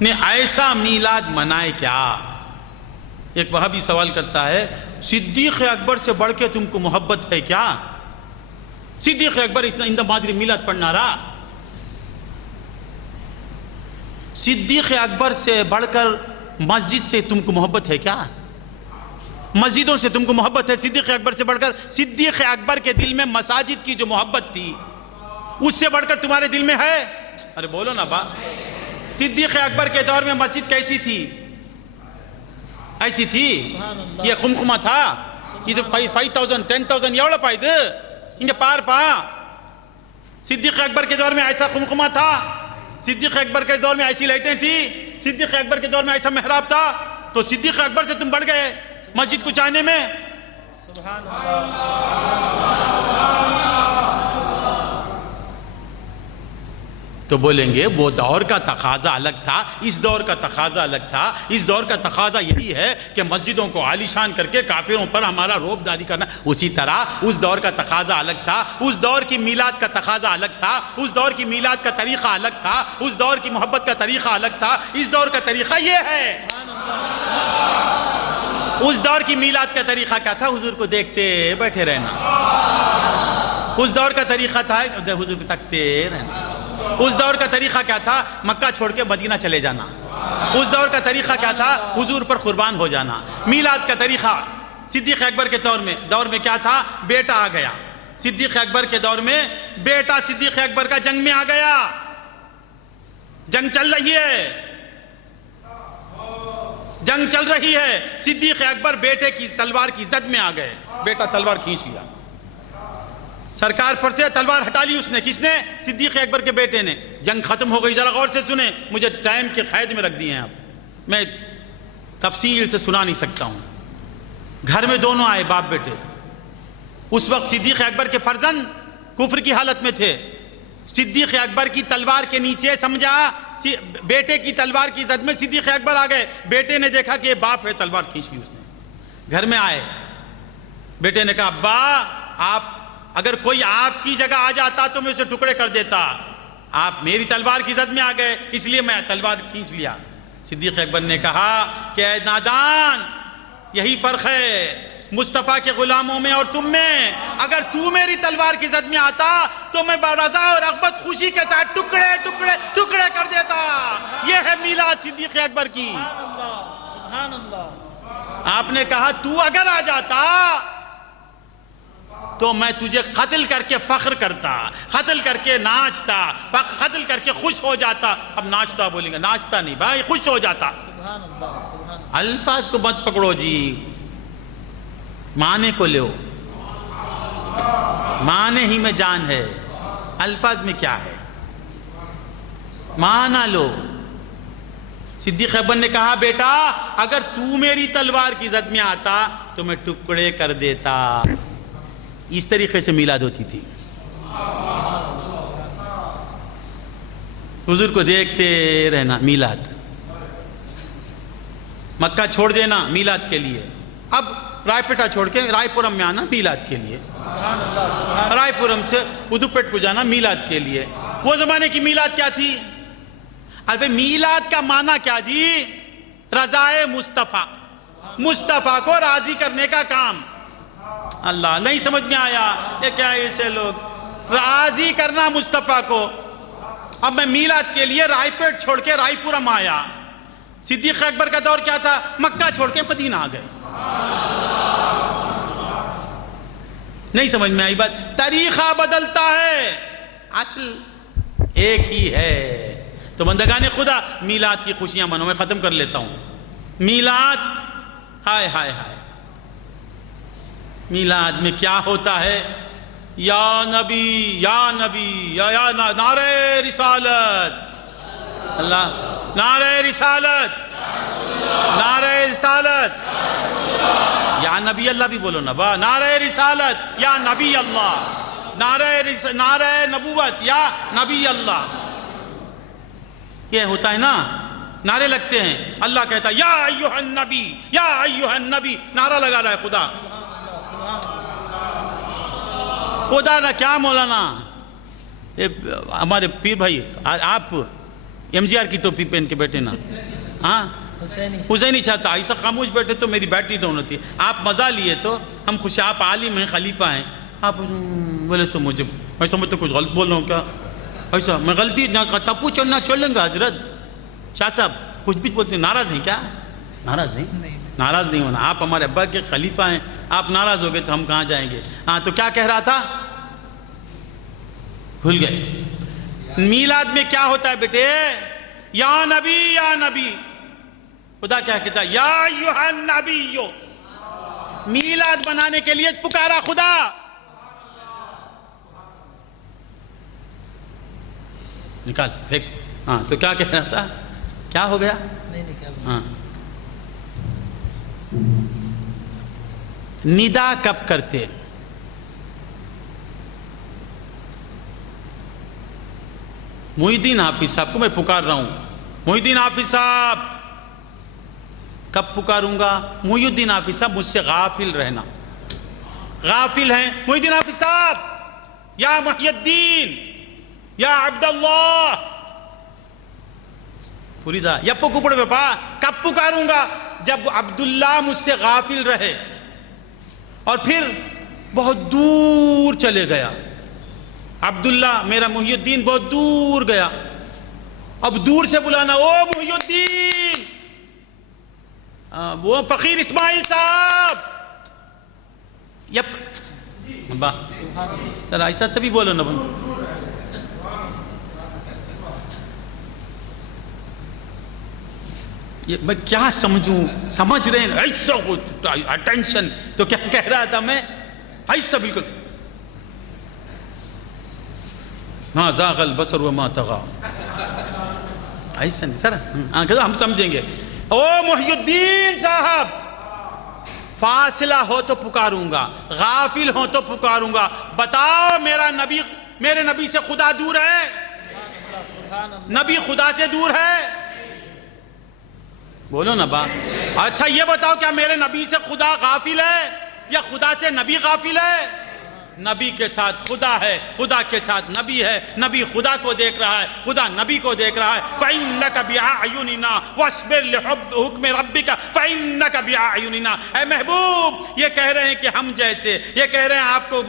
نے ایسا میلاد منائے کیا؟ ایک وہابی سوال کرتا ہے، صدیق اکبر سے بڑھ کے تم کو محبت ہے کیا؟ صدیق اکبر اندہ مادری میلاد پڑھنا رہا، صدیق اکبر سے بڑھ کر مسجد سے تم کو محبت ہے کیا؟ مسجدوں سے تم کو محبت ہے صدیق اکبر سے بڑھ کر؟ صدیق اکبر کے دل میں مساجد کی جو محبت تھی اس سے بڑھ کر تمہارے دل میں ہے؟ ارے بولو نا با۔ صدیق اکبر کے دور میں مسجد کیسی تھی؟ ایسی تھی؟ یہ خمخمہ تھا، یہ 5,000 10,000 یوڑا پائد انجھے پار پا۔ صدیق اکبر کے دور میں ایسا خمخمہ تھا، صدیق اکبر کے دور میں ایسی لائٹیں تھی، صدیق اکبر کے دور میں ایسا محراب تھا، تو صدیق اکبر سے تم بڑھ گئے مسجد کو چاہنے میں؟ سبحان اللہ۔ تو بولیں گے وہ دور کا تقاضا الگ تھا، اس دور کا تقاضا الگ تھا۔ اس دور کا تقاضا یہی ہے کہ مسجدوں کو عالیشان کر کے کافروں پر ہمارا روب داری کرنا۔ اسی طرح اس دور کا تقاضا الگ تھا، اس دور کی میلاد کا تقاضا الگ تھا، اس دور کی میلاد کا طریقہ الگ تھا، اس دور کی محبت کا طریقہ الگ تھا۔ اس دور کا طریقہ یہ ہے، اس دور کی میلاد کا طریقہ کیا تھا؟ حضور کو دیکھتے بیٹھے رہنا۔ اس دور کا طریقہ تھا حضور کو تکتے رہنا۔ اس دور کا طریقہ کیا تھا؟ مکہ چھوڑ کے مدینہ چلے جانا۔ اس دور کا طریقہ کیا تھا؟ حضور پر قربان ہو جانا۔ میلاد کا طریقہ صدیق اکبر کے دور میں کیا تھا؟ بیٹا آ گیا۔ صدیق اکبر کے دور میں بیٹا صدیق اکبر کا جنگ میں آ گیا، جنگ چل رہی ہے، جنگ چل رہی ہے، صدیق اکبر بیٹے کی تلوار کی زد میں آ گئے، بیٹا تلوار کھینچ لیا، سرکار پر سے تلوار ہٹا لی اس نے، کس نے؟ صدیق اکبر کے بیٹے نے۔ جنگ ختم ہو گئی، ذرا غور سے سنیں، مجھے ٹائم کے قید میں رکھ دیے ہیں آپ، میں تفصیل سے سنا نہیں سکتا ہوں۔ گھر میں دونوں آئے باپ بیٹے، اس وقت صدیق اکبر کے فرزند کفر کی حالت میں تھے، صدیق اکبر کی تلوار کے نیچے سمجھا بیٹے کی تلوار کی زد میں صدیق اکبر آ گئے، بیٹے نے دیکھا کہ یہ باپ ہے، تلوار کھینچ لی اس نے۔ گھر میں آئے، بیٹے نے کہا ابا آپ اگر کوئی آپ کی جگہ آ جاتا تو میں اسے ٹکڑے کر دیتا، آپ میری تلوار کی زد میں آ گئے اس لیے میں تلوار کھینچ لیا۔ صدیق اکبر نے کہا کہ اے نادان، یہی فرق ہے مصطفیٰ کے غلاموں میں اور تم میں، اگر تو میری تلوار کی زد میں آتا تو میں برضا اور رغبت خوشی کے ساتھ ٹکڑے ٹکڑے ٹکڑے کر دیتا۔ یہ ہے میلاد صدیق اکبر کی۔ سبحان اللہ۔ آپ نے کہا تو اگر آ جاتا تو میں تجھے قتل کر کے فخر کرتا، قتل کر کے ناچتا، قتل کر کے خوش ہو جاتا۔ اب ناچتا بولیں گے، ناچتا نہیں بھائی، خوش ہو جاتا۔ سبحان اللہ، سبحان اللہ۔ الفاظ کو مت پکڑو جی، معنی کو لو، معنی ہی میں جان ہے، الفاظ میں کیا ہے، معنی لو۔ صدیق اکبر نے کہا بیٹا اگر تو میری تلوار کی زد میں آتا تو میں ٹکڑے کر دیتا۔ اس طریقے سے میلاد ہوتی تھی، حضور کو دیکھتے رہنا، میلاد، مکہ چھوڑ دینا میلاد کے لیے، اب رائے پیٹا چھوڑ کے رائے پورم میں آنا میلاد کے لیے، رائے پورم سے پدوپیٹ کو جانا میلاد کے لیے۔ وہ زمانے کی میلاد کیا تھی؟ ارے میلاد کا معنی کیا جی؟ رضائے مصطفیٰ، مصطفیٰ کو راضی کرنے کا کام۔ اللہ نہیں سمجھ میں آیا، یہ کیا ہے ایسے لوگ، راضی کرنا مصطفیٰ کو۔ اب میں میلاد کے لیے رائے پیٹ چھوڑ کے رائے پورم آیا۔ صدیق اکبر کا دور کیا تھا؟ مکہ چھوڑ کے مدینہ آ گئے۔ نہیں سمجھ میں آئی بات؟ طریقہ بدلتا ہے، اصل ایک ہی ہے۔ تو بندگان خدا میلاد کی خوشیاں منو، میں ختم کر لیتا ہوں۔ میلاد، ہائے ہائے ہائے، میلاد میں کیا ہوتا ہے؟ یا نبی یا نبی یا نعرہ رسالت، اللہ، نعرہ رسالت، نعرہ رسالت، یا نبی اللہ بھی بولو نا با، نعرہ رسالت یا نبی اللہ، نعرہ نبوت یا نبی اللہ، یہ ہوتا ہے نا، نعرے لگتے ہیں۔ اللہ کہتا ہے یا ایھا النبی، یا ایھا النبی، نعرہ لگا رہا ہے خدا۔ خدا نہ کیا مولانا، ہمارے پیر بھائی آپ ایم جی آر کی ٹوپی پہن کے بیٹھے نا، ہاں حسینی شاہ صاحب ایسا خاموش بیٹھے تو میری بیٹری ڈاؤن ہوتی ہے۔ آپ مزہ لیے تو ہم خوش، آپ عالم ہیں، خلیفہ ہیں، آپ بولے تو مجھے ایسا میں تو کچھ غلط بول رہا ہوں کیا؟ ایسا میں غلطی نہ تپو چلنا چھوڑ لیں گا حضرت شاہ صاحب، کچھ بھی بولتے ہیں، ناراض ہیں کیا؟ ناراض ہیں؟ ناراض نہیں ہونا، آپ ہمارے ابا کے خلیفہ ہیں، آپ ناراض ہو گئے تو ہم کہاں جائیں گے؟ ہاں تو کیا کہہ رہا تھا؟ بھول گئے۔ میلاد میں کیا ہوتا ہے بیٹے؟ یا نبی یا نبی، خدا کیا کہتا ہے؟ یا ایھا النبی، میلاد بنانے کے لیے پکارا خدا۔ نکال پھینک، ہاں تو کیا کہہ رہا تھا؟ کیا ہو گیا؟ ہاں، ندا کب کرتے؟ محی الدین حافظ صاحب کو میں پکار رہا ہوں، محی الدین حافظ صاحب، کب پکاروں گا؟ محی الدین حافظ صاحب مجھ سے غافل رہنا، غافل ہیں محی الدین حافظ صاحب، یا محی الدین یا عبداللہ، پوری دا یپو کپڑے پپا، کب پکاروں گا؟ جب عبداللہ مجھ سے غافل رہے اور پھر بہت دور چلے گیا، عبداللہ میرا محی الدین بہت دور گیا، اب دور سے بلانا، او محی الدین، وہ فقیر اسماعیل صاحب، یپ با ذرا ایسا تبھی بولو نا بند، یہ میں کیا سمجھوں؟ سمجھ رہے ہیں ایسا اٹینشن تو کیا کہہ رہا تھا میں؟ ایسا بالکل ما زاغ البصر وما طغى، ایسا نہیں سر، ہم سمجھیں گے. او محی الدین صاحب، فاصلہ ہو تو پکاروں گا، غافل ہو تو پکاروں گا، بتاؤ میرے نبی سے خدا دور ہے؟ نبی خدا سے دور ہے؟ بولو نا با. اچھا یہ بتاؤ کیا میرے نبی سے خدا غافل ہے یا خدا سے نبی غافل ہے؟ نبی کے ساتھ خدا ہے، خدا کے ساتھ نبی ہے، نبی خدا کو دیکھ رہا ہے، خدا نبی کو دیکھ رہا ہے. فَإِنَّكَ بِأَعْيُنِنَا وَاصْبِرْ لِحُكْمِ رَبِّكَ فَإِنَّكَ بِأَعْيُنِنَا. اے محبوب، یہ کہہ رہے ہیں کہ ہم جیسے، یہ کہہ رہے ہیں آپ کو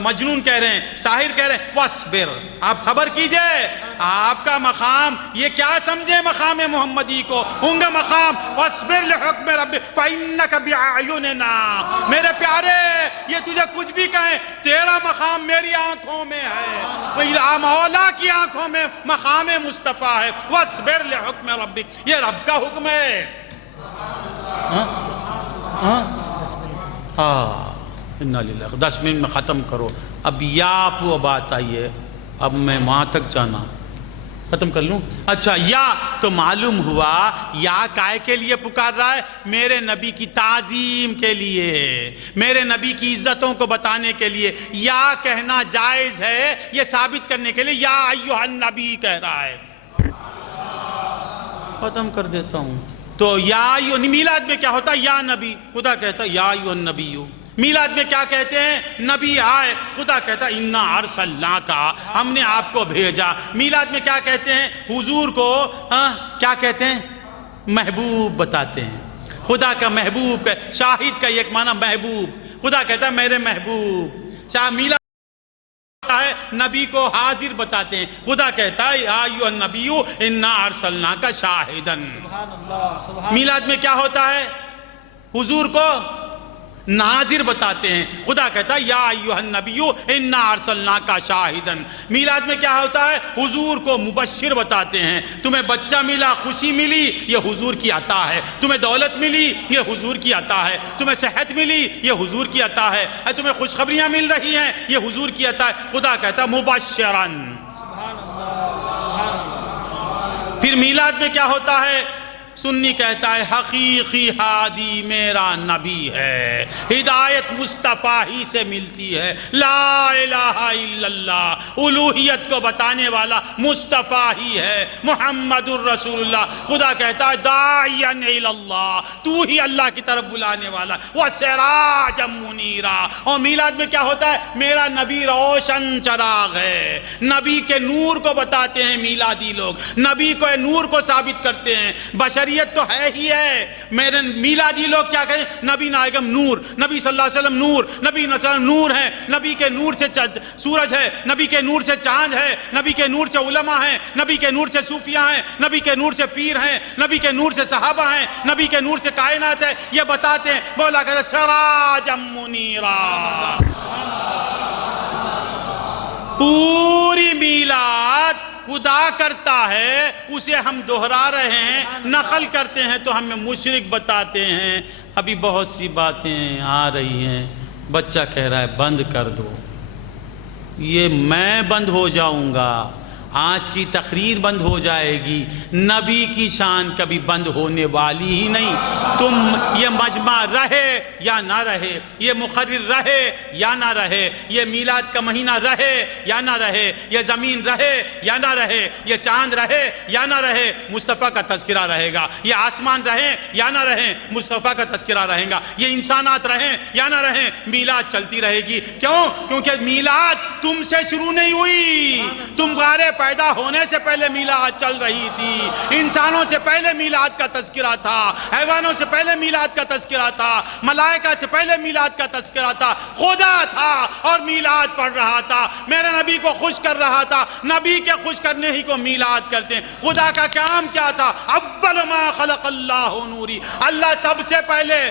مجنون کہہ رہے ہیں، ساحر کہہ رہے ہیں. وَاصْبِرْ، آپ صبر کیجئے. آپ کا مقام یہ کیا سمجھے مقام محمدی کو؟ ان کا مقام وَاصْبِرْ لِحُكْمِ رَبِّكَ فَإِنَّكَ بِأَعْيُنِنَا. میرے پیارے، یہ تجھے کچھ بھی کہیں، تیرا مقام میری آنکھوں میں ہے، مولا کی آنکھوں میں مقام مصطفیٰ ہے. وَاصْبِرْ لِحُكْمِ رَبِّكَ، یہ رب کا حکم ہے. اِنَّا لِلَّهِ. 10 منٹ میں ختم کرو. اب یا وہ بات آئی ہے، اب میں وہاں تک جانا ختم کر لوں. اچھا، یا تو معلوم ہوا یا کائے کے لیے پکار رہا ہے؟ میرے نبی کی تعظیم کے لیے، میرے نبی کی عزتوں کو بتانے کے لیے. یا کہنا جائز ہے یہ ثابت کرنے کے لیے یا ایھا النبی کہہ رہا ہے. ختم کر دیتا ہوں. تو یا میلاد میں کیا ہوتا ہے؟ یا نبی، خدا کہتا ہے یا ایھا النبی. میلاد میں کیا کہتے ہیں؟ نبی آئے، خدا کہتا ہے انا ارسلناک، ہم نے آپ کو بھیجا. میلاد میں کیا کہتے ہیں؟ حضور کو کیا کہتے ہیں؟ محبوب بتاتے ہیں. خدا کا محبوب، شاہد کا ایک معنی محبوب. خدا کہتا ہے میرے محبوب. میلاد ہے نبی کو حاضر بتاتے ہیں. خدا کہتا ہے یا ایھا النبی انا ارسلناک شاہدا. میلاد میں کیا ہوتا ہے؟ حضور کو ناظر بتاتے ہیں. خدا کہتا ہے یا ایھا النبی انا ارسلناک شاہدا. میلاد میں کیا ہوتا ہے؟ حضور کو مبشر بتاتے ہیں. تمہیں بچہ ملا، خوشی ملی، یہ حضور کی عطا ہے. تمہیں دولت ملی، یہ حضور کی عطا ہے. تمہیں صحت ملی، یہ حضور کی عطا ہے. تمہیں خوشخبریاں مل رہی ہیں، یہ حضور کی عطا ہے. خدا کہتا ہے مبشراً. پھر میلاد میں کیا ہوتا ہے؟ سنی کہتا ہے حقیقی ہادی میرا نبی ہے، ہدایت مصطفیٰ ہی سے ملتی ہے. لا الہ الا اللہ، الوہیت کو بتانے والا مصطفیٰ ہی ہے، محمد الرسول اللہ. خدا کہتا ہے داعیا الی اللہ، تو ہی اللہ کی طرف بلانے والا. وسراجا منیرا. اور میلاد میں کیا ہوتا ہے؟ میرا نبی روشن چراغ ہے. نبی کے نور کو بتاتے ہیں میلادی لوگ، نبی کو نور کو ثابت کرتے ہیں. بشریت تو ہے ہی ہے. میرے میلادی لوگ کیا کہیں؟ نبی نائگم نور، نبی صلی اللہ علیہ وسلم نور، نبی صلی اللہ علیہ وسلم نور ہے. نبی کے نور سے سورج ہے، نبی کے نور سے چاند ہے، نبی کے نور سے علماء ہیں، نبی کے نور سے صوفیاء ہیں، نبی کے نور سے پیر ہیں، نبی کے نور سے صحابہ ہیں، نبی کے نور سے کائنات ہے. یہ بتاتے ہیں. بولا کہ سراجا منیرا. پوری میلاد خدا کرتا ہے، اسے ہم دہرا رہے ہیں، نقل کرتے ہیں تو ہمیں مشرک بتاتے ہیں. ابھی بہت سی باتیں آ رہی ہیں. بچہ کہہ رہا ہے بند کر دو. یہ میں بند ہو جاؤں گا، آج کی تقریر بند ہو جائے گی. نبی کی شان کبھی بند ہونے والی ہی نہیں. تم یہ مجمع رہے یا نہ رہے، یہ مقرر رہے یا نہ رہے، یہ میلاد کا مہینہ رہے یا نہ رہے، یہ زمین رہے یا نہ رہے، یہ چاند رہے یا نہ رہے، مصطفیٰ کا تذکرہ رہے گا. یہ آسمان رہیں یا نہ رہیں، مصطفیٰ کا تذکرہ رہے گا. یہ انسانات رہیں یا نہ رہیں، میلاد چلتی رہے گی. کیوں؟ کیونکہ میلاد تم سے شروع نہیں ہوئی. تمہارے پیدا ہونے سے پہلے میلاد چل رہی تھی. انسانوں سے پہلے میلاد کا تذکرہ تھا، حیوانوں سے پہلے میلاد کا تذکرہ تھا، ملائکہ سے پہلے میلاد کا تذکرہ تھا. خدا تھا اور میلاد پڑھ رہا تھا، میرے نبی کو خوش کر رہا تھا. نبی کے خوش کرنے ہی کو میلاد کرتے ہیں. خدا کا کام کیا تھا؟ اول ما خلق اللہ نوری. اللہ سب سے پہلے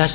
10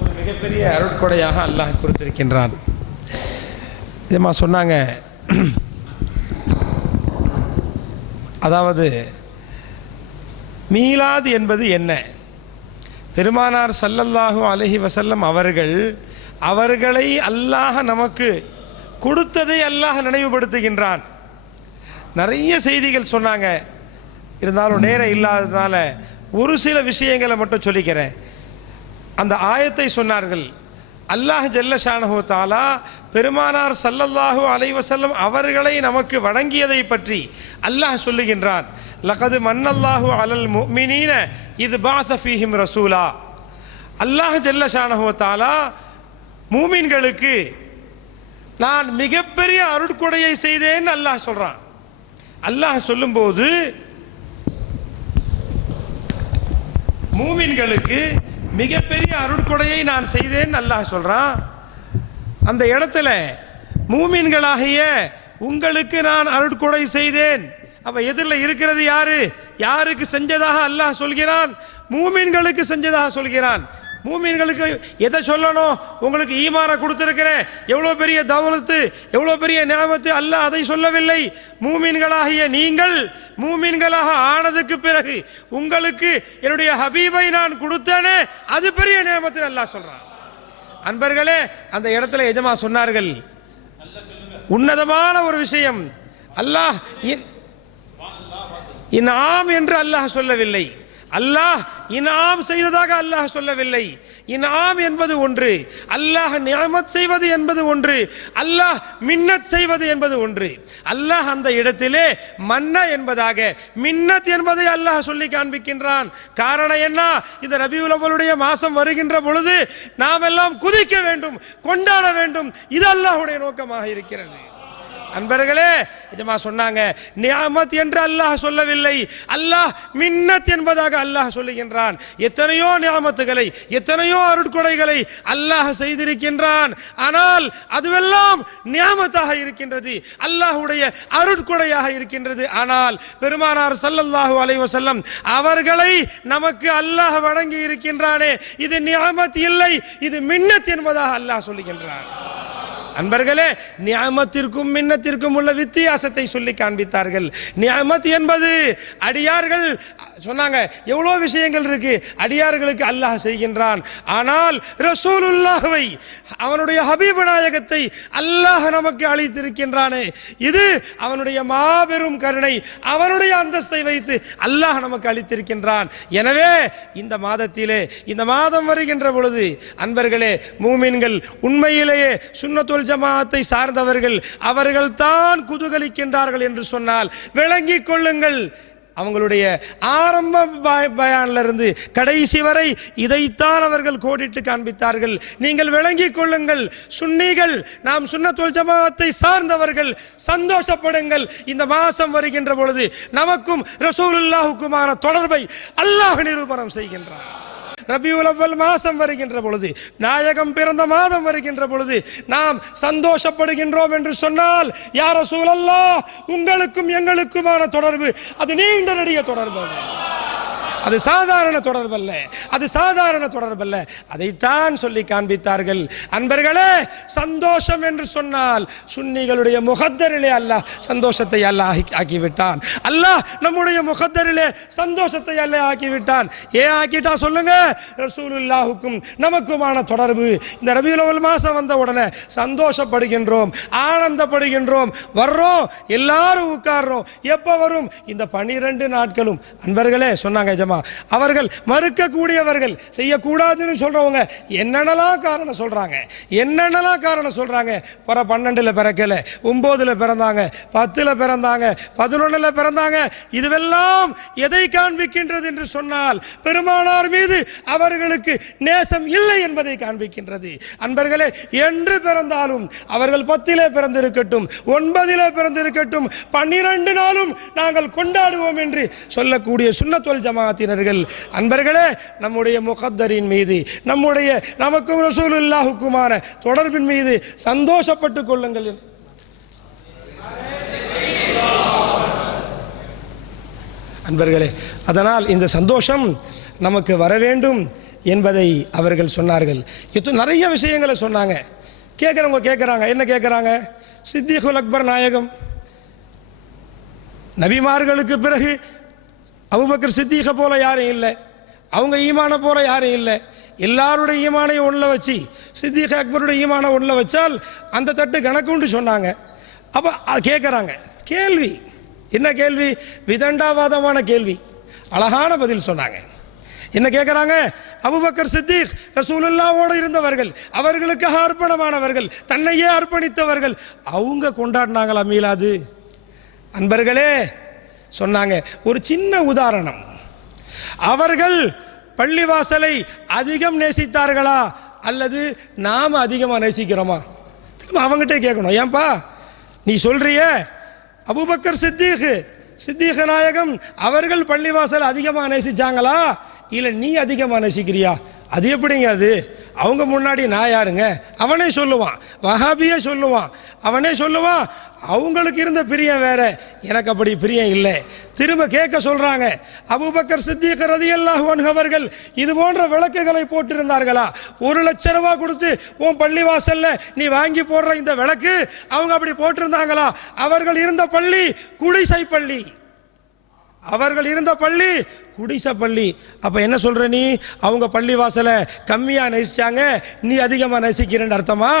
ஒரு மிகப்பெரிய அருட்கொடையாக அல்லாஹ் கொடுத்திருக்கின்றான். இதமா சொன்னாங்க, அதாவது மீலாது என்பது என்ன? பெருமானார் ஸல்லல்லாஹு அலைஹி வஸல்லம் அவர்களை அல்லாஹ் நமக்கு கொடுத்ததை அல்லாஹ் நினைவுபடுத்துகின்றான். நிறைய செய்திகள் சொன்னாங்க, இருந்தாலும் நேரம் இல்லாததுனால ஒரு சில விஷயங்களை மட்டும் சொல்லிக்கிறேன். அந்த ஆயத்தை சொன்னார்கள். அல்லாஹ் ஜல்ல ஷானஹு தஆலா பெருமானார் ஸல்லல்லாஹு அலைஹி வஸல்லம் அவர்களை நமக்கு வழங்கியதை பற்றி அல்லாஹ் சொல்லுகின்றான். லகது மன்னல்லாஹு அலல் முஃமினீன இது பாஸ ஃபீஹிம் ரசூலா. அல்லாஹ் ஜல்ல ஷானஹு தஆலா மூமின்களுக்கு நான் மிகப்பெரிய அருட்கொடையை செய்தேன்னு அல்லாஹ் சொல்றான். அல்லாஹ் சொல்லும்போது மூமின்களுக்கு மிகப்பெரிய அருட்கொடையை நான் செய்தேன் அல்லாஹ் சொல்றான். அந்த இடத்துல மூமின்களாகிய உங்களுக்கு நான் அருட்கொடை செய்தேன். அப்ப எதிரில் இருக்கிறது யாரு? யாருக்கு செஞ்சதாக அல்லாஹ் சொல்கிறான்? மூமின்களுக்கு செஞ்சதாக சொல்கிறான். மூமின்களுக்கு எதை சொல்லணும்? உங்களுக்கு ஈமான கொடுத்திருக்கிறேன், எவ்வளோ பெரிய தௌலத்து, எவ்வளோ பெரிய நியமத்து, அல்லாஹ் அதை சொல்லவில்லை. மூமின்களாகிய நீங்கள் மூமின்களாக ஆனதுக்கு பிறகு உங்களுக்கு என்னுடைய ஹபீபை நான் கொடுத்தேனே, அது பெரிய நியமத்து அல்லாஹ் சொல்றான். அன்பர்களே, அந்த இடத்துல எஜமா சொன்னார்கள், உன்னதமான ஒரு விஷயம். அல்லாஹ் இன்ஆம் என்று அல்லாஹ் சொல்லவில்லை, அல்லாஹ் இன்ஆம் செய்ததாக அல்லாஹ் சொல்லவில்லை. இன்ஆம் என்பது ஒன்று, அல்லாஹ் நிஅமத் செய்வது என்பது ஒன்று, அல்லாஹ் மின்னத் செய்வது என்பது ஒன்று. அல்லாஹ் அந்த இடத்திலே மன்ன என்பதாக மின்னத் என்பதை அல்லாஹ் சொல்லி காண்பிக்கின்றான். காரணம் என்ன? இந்த ரபியுல் அவ்வலுடைய மாசம் வருகின்ற பொழுது நாம் எல்லாம் குதிக்க வேண்டும், கொண்டாட வேண்டும். இது அல்லாஹ்வுடைய நோக்கமாக இருக்கிறது. அன்பர்களே, இதமா சொன்னாங்க, நியாமத் என்று அல்லாஹ் சொல்லவில்லை, அல்லாஹ் மின்னத் என்பதாக அல்லாஹ் சொல்லுகின்றான். எத்தனையோ நியாமத்துகளை, எத்தனையோ அருட்கொடைகளை அல்லாஹ் செய்திருக்கின்றான். ஆனால் அதுவெல்லாம் நியாமத்தாக இருக்கின்றது, அல்லாஹ்வுடைய அருட்கொடையாக இருக்கின்றது. ஆனால் பெருமானார் ஸல்லல்லாஹு அலைஹி வஸல்லம் அவர்களை நமக்கு அல்லாஹ் வழங்கி இருக்கின்றானே, இது நியாமத் இல்லை, இது மின்னத் என்பதாக அல்லாஹ் சொல்லுகின்றான். அன்பர்களே, நியாமத்திற்கும் மின்னத்திற்கும் உள்ள வித்தியாசத்தை சொல்லி காண்பித்தார்கள். நியாமத் என்பது அடியார்கள் சொன்னாங்க, எவ்வளோ விஷயங்கள் இருக்கு அடியார்களுக்கு அல்லாஹ் செய்கின்றான். ஆனால் ரசூலுல்லாஹ்வை, அவனுடைய ஹபீபு நாயகத்தை அல்லாஹ் நமக்கு அளித்திருக்கின்றானே, இது அவனுடைய மாபெரும் கருணை, அவனுடைய அந்தஸ்தை வைத்து அல்லாஹ் நமக்கு அளித்திருக்கின்றான். எனவே இந்த மாதத்திலே, இந்த மாதம் வருகின்ற பொழுது அன்பர்களே, மூமின்கள் உண்மையிலேயே சுன்னத்துல் ஜமாஅத்தை சார்ந்தவர்கள், அவர்கள் தான் குதூகலிக்கின்றார்கள் என்று சொன்னால் விளங்கிக் கொள்ளுங்கள். அவங்களுடைய ஆரம்ப பயான்ல இருந்து கடைசி வரை இதைத்தான் அவர்கள் கோடிட்டு காண்பித்தார்கள். நீங்கள் விளங்கிக் கொள்ளுங்கள், சுன்னிகள், நாம் சுன்னத்துல் ஜமாஅத்தை சார்ந்தவர்கள் சந்தோஷப்படுங்கள். இந்த மாசம் வருகின்ற பொழுது நமக்கும் ரசூலுல்லாஹுக்குமான தொடர்பை அல்லாஹ் நிரூபணம் செய்கின்றார். ரபியுல் அவ்வல் மாசம் வருகின்ற பொழுது, நாயகம் பிறந்த மாதம் வருகின்ற பொழுது நாம் சந்தோஷப்படுகின்றோம் என்று சொன்னால், யா ரசூலல்லாஹ், உங்களுக்கும் எங்களுக்குமான தொடர்பு அது நீண்ட நெடிய தொடர்பு. அது சாதாரண தொடர்பல்ல, அது சாதாரண தொடர்பல்ல. அதைத்தான் சொல்லி காண்பித்தார்கள். அன்பர்களே, சந்தோஷம் என்று சொன்னால் சுன்னிகளுடைய முகத்தரிலே அல்லாஹ் சந்தோஷத்தை அல்லாஹ் ஆக்கிவிட்டான். அல்லாஹ் நம்முடைய முகத்தரிலே சந்தோஷத்தை அல்லாஹ் ஆக்கிவிட்டான். ஏன் ஆக்கிட்டா சொல்லுங்க? ரசூலுல்லாஹுக்கும் நமக்குமான தொடர்பு. இந்த ரபியுல் அவ்வல் மாசம் வந்த உடனே சந்தோஷப்படுகின்றோம், ஆனந்தப்படுகின்றோம், வர்றோம், எல்லாரும் உட்கார்றோம். எப்ப வரும்? இந்த 12 நாட்களும். அன்பர்களே சொன்னாங்க ஜமா, அவர்கள் மறுக்கக்கூடியவர்கள், செய்யக்கூடாதுன்னு சொல்றவங்க என்னென்னலாம் காரணம் சொல்றாங்க, என்னென்னலாம் காரணம் சொல்றாங்க. 12ல பிறக்கல, 9ல பிறந்தாங்க, 10ல பிறந்தாங்க, 11ல பிறந்தாங்க. இதுவெல்லாம் எதை காண்பிக்கின்றது என்று சொன்னால் பெருமானார் மீது அவர்களுக்கு நேசம் இல்லை என்பதை காண்பிக்கின்றது. அன்பர்களே, என்று பிறந்தாலும் அவர்கள் 10லே பிறந்திருக்கட்டும், 9லே பிறந்திருக்கட்டும், 12 நாளும் நாங்கள் கொண்டாடுவோம் என்று சொல்லக்கூடிய சுன்னத்துல் ஜமாஅத்தினர்கள். அன்பர்களே, நம்முடைய முகத்தரின் மீது, நம்முடைய நமக்கும் ரசூலுல்லாஹுக்குமான தொடர்பின் மீது சந்தோஷப்பட்டுக் கொள்ளுங்கள். அன்பர்களே, அதனால் இந்த சந்தோஷம் நமக்கு வர வேண்டும் என்பதை அவர்கள் சொன்னார்கள். நிறைய விஷயங்களை சொன்னாங்க. கேட்குறவங்க கேட்குறாங்க, என்ன கேட்குறாங்க? சித்திகுல் அக்பர் நாயகம், நபிமார்களுக்கு பிறகு அபூபக்கர் சித்திகை போல யாரும் இல்லை, அவங்க ஈமான போல யாரும் இல்லை. எல்லாருடைய ஈமானையும் உள்ள வச்சு சித்திக் அக்பருடைய ஈமான உள்ள வச்சால் அந்த தட்டு கணக்குண்டு சொன்னாங்க. அப்போ கேட்குறாங்க கேள்வி, என்ன கேள்வி? விதண்டாவாதமான கேள்வி. அழகான பதில் சொன்னாங்க. என்ன கேட்குறாங்க? அபூபக்கர் சித்திக் ரசூலுல்லாஹ்வோடு இருந்தவர்கள், அவர்களுக்காக அர்ப்பணமானவர்கள், தன்னையே அர்ப்பணித்தவர்கள், அவங்க கொண்டாடினாங்களா மீலாது? அன்பர்களே சொன்னாங்க, ஒரு சின்ன உதாரணம். அவர்கள் பள்ளிவாசலை அதிகம் நேசித்தார்களா அல்லது நாம் அதிகமாக நேசிக்கிறோமா? திரும்ப அவங்ககிட்ட கேட்கணும். ஏன்பா நீ சொல்றிய அபூபக்கர் சித்திக் நாயகம் அவர்கள் பள்ளிவாசல் அதிகமாக நேசிச்சாங்களா இல்லை நீ அதிகமாக நேசிக்கிறியா? அது எப்படிங்க? அது அவங்க முன்னாடி நான் யாருங்க? அவனே சொல்லுவான், வஹாபியே சொல்லுவான், அவனே சொல்லுவான் அவங்களுக்கு இருந்த பிரியம் வேற, எனக்கு அப்படி பிரியம் இல்லை. திரும்ப கேட்க சொல்றாங்க, அபூபக்கர் சித்திக் ரலியல்லாஹு அன்ஹு அவர்கள் இது போன்ற விளக்குகளை போட்டிருந்தார்களா? 1 லட்சம் ரூபாய் கொடுத்து உன் பள்ளிவாசல்ல நீ வாங்கி போடுற இந்த விளக்கு அவங்க அப்படி போட்டிருந்தாங்களா? அவர்கள் இருந்த பள்ளி குடிசை பள்ளி, அவர்கள் இருந்த பள்ளி குடிசை பள்ளி. அப்ப என்ன சொல்ற நீ? அவங்க பள்ளிவாசலை கம்மியா நேசிச்சாங்க, நீ அதிகமா நேசிக்கிறேன்னு அர்த்தமா?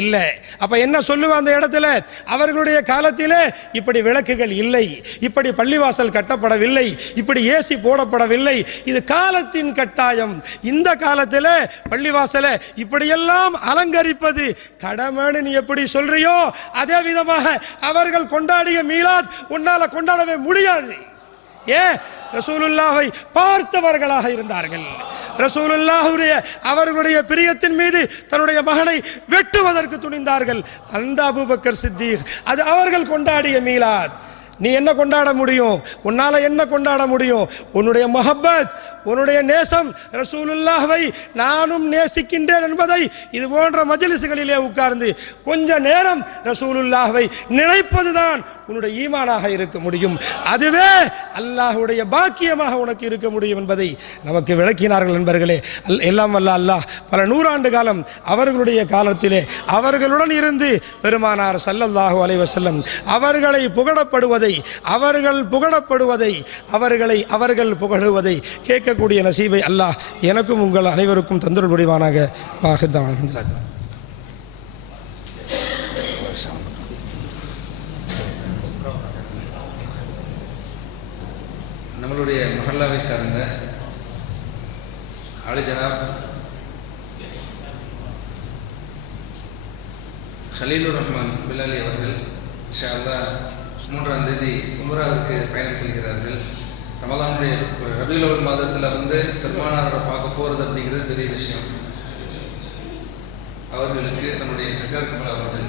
இல்லை. அப்ப என்ன சொல்லுவ அந்த இடத்துல? அவர்களுடைய காலத்திலே இப்படி விளக்குகள் இல்லை, இப்படி பள்ளிவாசல் கட்டப்படவில்லை, இப்படி ஏசி போடப்படவில்லை. இது காலத்தின் கட்டாயம். இந்த காலத்தில் பள்ளிவாசலை இப்படியெல்லாம் அலங்கரிப்பது கடமைன்னு நீ எப்படி சொல்றியோ அதே விதமாக அவர்கள் கொண்டாடிய மீலாத் உன்னால கொண்டாடவே முடியாது. ஏன்? ரசூலுல்லாஹை பார்த்தவர்களாக இருந்தார்கள். ரசூலுல்லாஹுடைய அவர்களுடைய பிரியத்தின் மீது தன்னுடைய மகனை வெட்டுவதற்கு துணிந்தார்கள். அந்த அபூபக்கர் சித்திக், அது அவர்கள் கொண்டாடிய மீலாத். நீ என்ன கொண்டாட முடியும்? உன்னால என்ன கொண்டாட முடியும்? உன்னுடைய முஹப்பத், உன்னுடைய நேசம், ரசூலுல்லாஹ்வை நானும் நேசிக்கின்றேன் என்பதை இது போன்ற மஜ்லிஸ்களிலே உட்கார்ந்து கொஞ்ச நேரம் ரசூலுல்லாஹ்வை நினைப்பதுதான் உன்னுடைய ஈமானாக இருக்க முடியும். அதுவே அல்லாஹ்வுடைய பாக்கியமாக உனக்கு இருக்க முடியும் என்பதை நமக்கு விளக்கினார்கள். நண்பர்களே, எல்லாம் வல்ல அல்லாஹ் பல நூறாண்டு காலம் அவர்களுடைய காலத்திலே அவர்களுடன் இருந்து பெருமானார் ஸல்லல்லாஹு அலைஹி வஸல்லம் அவர்களை புகழப்படுவதை, அவர்கள் புகழப்படுவதை, அவர்கள் புகழுவதை கேட்கக்கூடிய நசீபை அல்லாஹ் எனக்கும் உங்கள் அனைவருக்கும் தந்தருள் புரிவானாக. நம்மளுடைய மஹல்லாவை சார்ந்த ஆலி ஜனாப் ஹலீலுர் ரஹ்மான் பிலாலி அவர்கள் இன்ஷா அல்லாஹ் 3ஆம் தேதி உம்ராவுக்கு பயணம் செல்கிறார்கள். ரமலானுடைய ரபியுல் அவ்வல் மாதத்தில் பெருமானாரை பார்க்க போகிறது அப்படிங்கிறது பெரிய விஷயம். அவர்களுக்கு நம்முடைய சக்கர் கமல் அவர்கள்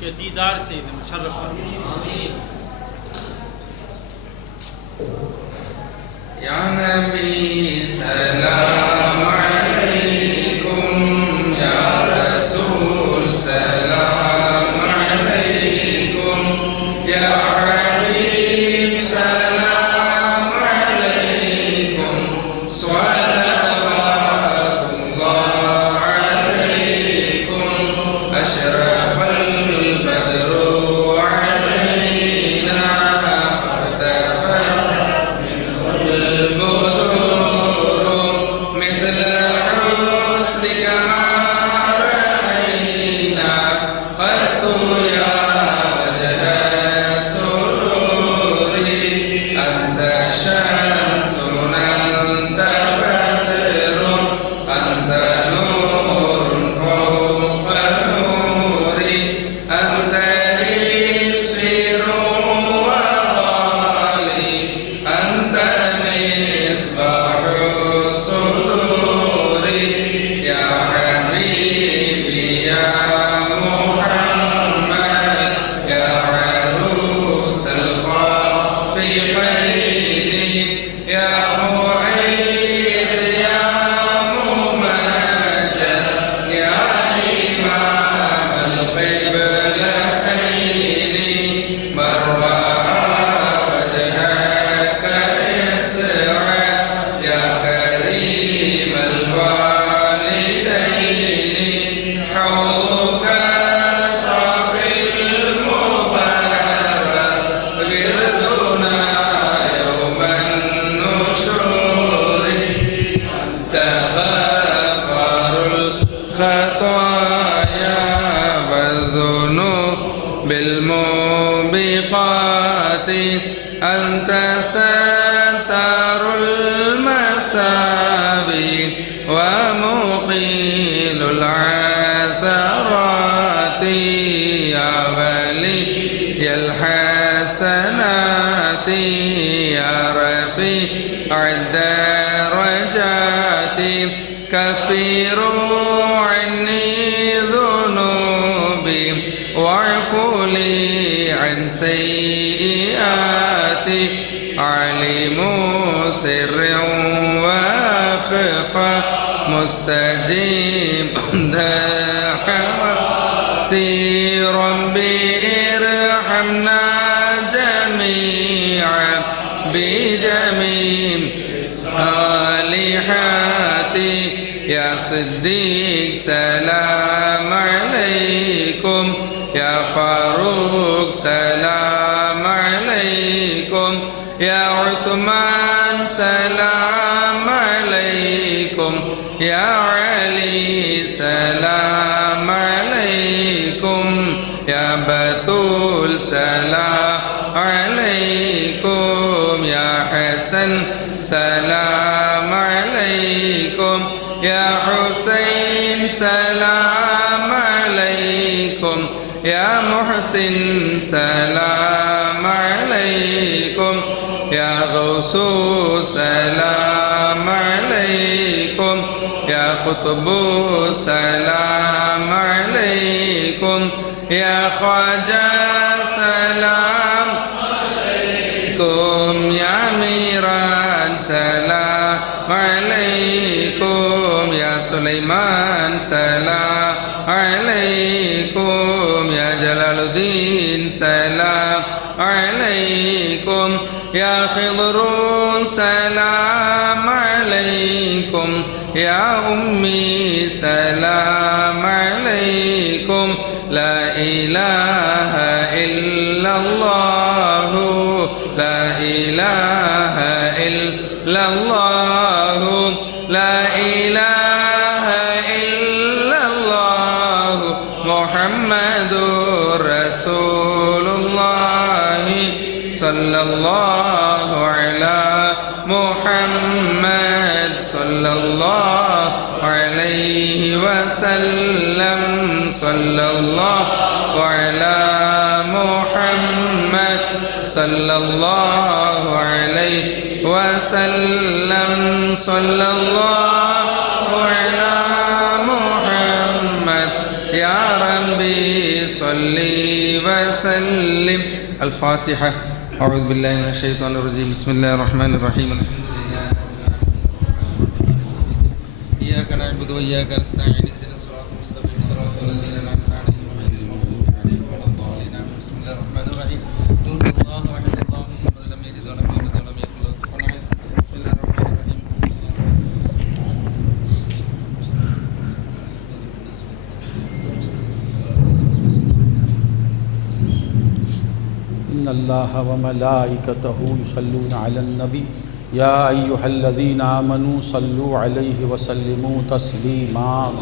کے دیدار سے انہیں مشرف فرما. یا نبی سلام علیکم، یا رسول سلام علیکم، یا حبیب سلام علیکم، صلوات اللہ علیکم، اشرف البدر علینا فارتفع البدور مثل حسنك ما رأينا قط يا وجه سروري، أنت شمس أنت بدر أنت نور فوق نوري، أنت إكسير وغالي، أنت مصباح صدوري، يا حبيبي يا محمد، يا عروس الخافقين، يا معيد يا ممجد، يا إمام القبلتين، من رأى وجهك يسعد، يا كريم الوالدين، حوضك صافي المبارك، وردنا يوم النشور، تغفر الخطايا والذنوب بالموبقات، أنت ستار المساوي ومقيل العثرات، يا ولي الحسنات، يا رفيع الدرجات، كفروا عني ذنوبي واعفوا لي عن سيئاتي، علموا سر واخفى مستجيب دعوتي، ربي ارحمنا جميعا بجميع صالحاتي، يا صديق سلام عليكم، يا فاروق سلام عليكم، يا عثمان سلام عليكم، يا علي سلام عليكم، يا بتول سلام عليكم، يا حسن سلام عليكم، يا حسين سلام عليكم، يا محسن سلام عليكم، يا غوث سلام عليكم، يا قطب سلام عليكم، يا خواجہ سلام عليكم، يا میران سلام عليكم، يا سليمان سلام عليكم، يا جلال الدين سلام عليكم، يا خضر سلام عليكم، يا أمي سلام عليكم، لا إله إلا الله، لا إله إلا الله، لا إله إلا الله، محمد رسول الله، صلى الله على محمد، صلى الله عليه وسلم، صلى الله على محمد، صلى الله عليه وسلم، صلى الله على محمد، يا ربي صلي وسلم. الفاتحة. أعوذ بالله من الشيطان الرجيم. بسم الله الرحمن الرحيم. إياك نعبد وإياك نستعين. اهدنا الصراط المستقيم صراط الذين أنعمت عليهم غير المغضوب عليهم ولا الضالين. بسم الله الرحمن الرحيم. قل هو الله أحد الله الصمد لم يلد ولم يولد ولم يكن له كفوا أحد. بسم الله الرحمن الرحيم. إن الله وملائكته يصلون على النبي يا أيها الذين آمنوا صلوا عليه وسلموا تسليما.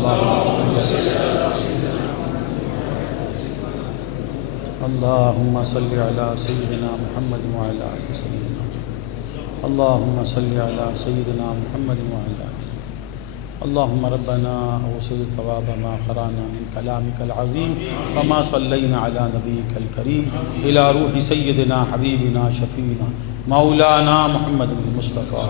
اللهم صل على سيدنا محمد وعلى آل سيدنا محمد. اللهم صل على سيدنا محمد وعلى آل. اللهم ربنا أوصل ثواب ما قرأنا من كلامك العظيم وما صلينا على نبيك الكريم إلى روح سيدنا حبيبنا شفينا مولانا محمد المصطفى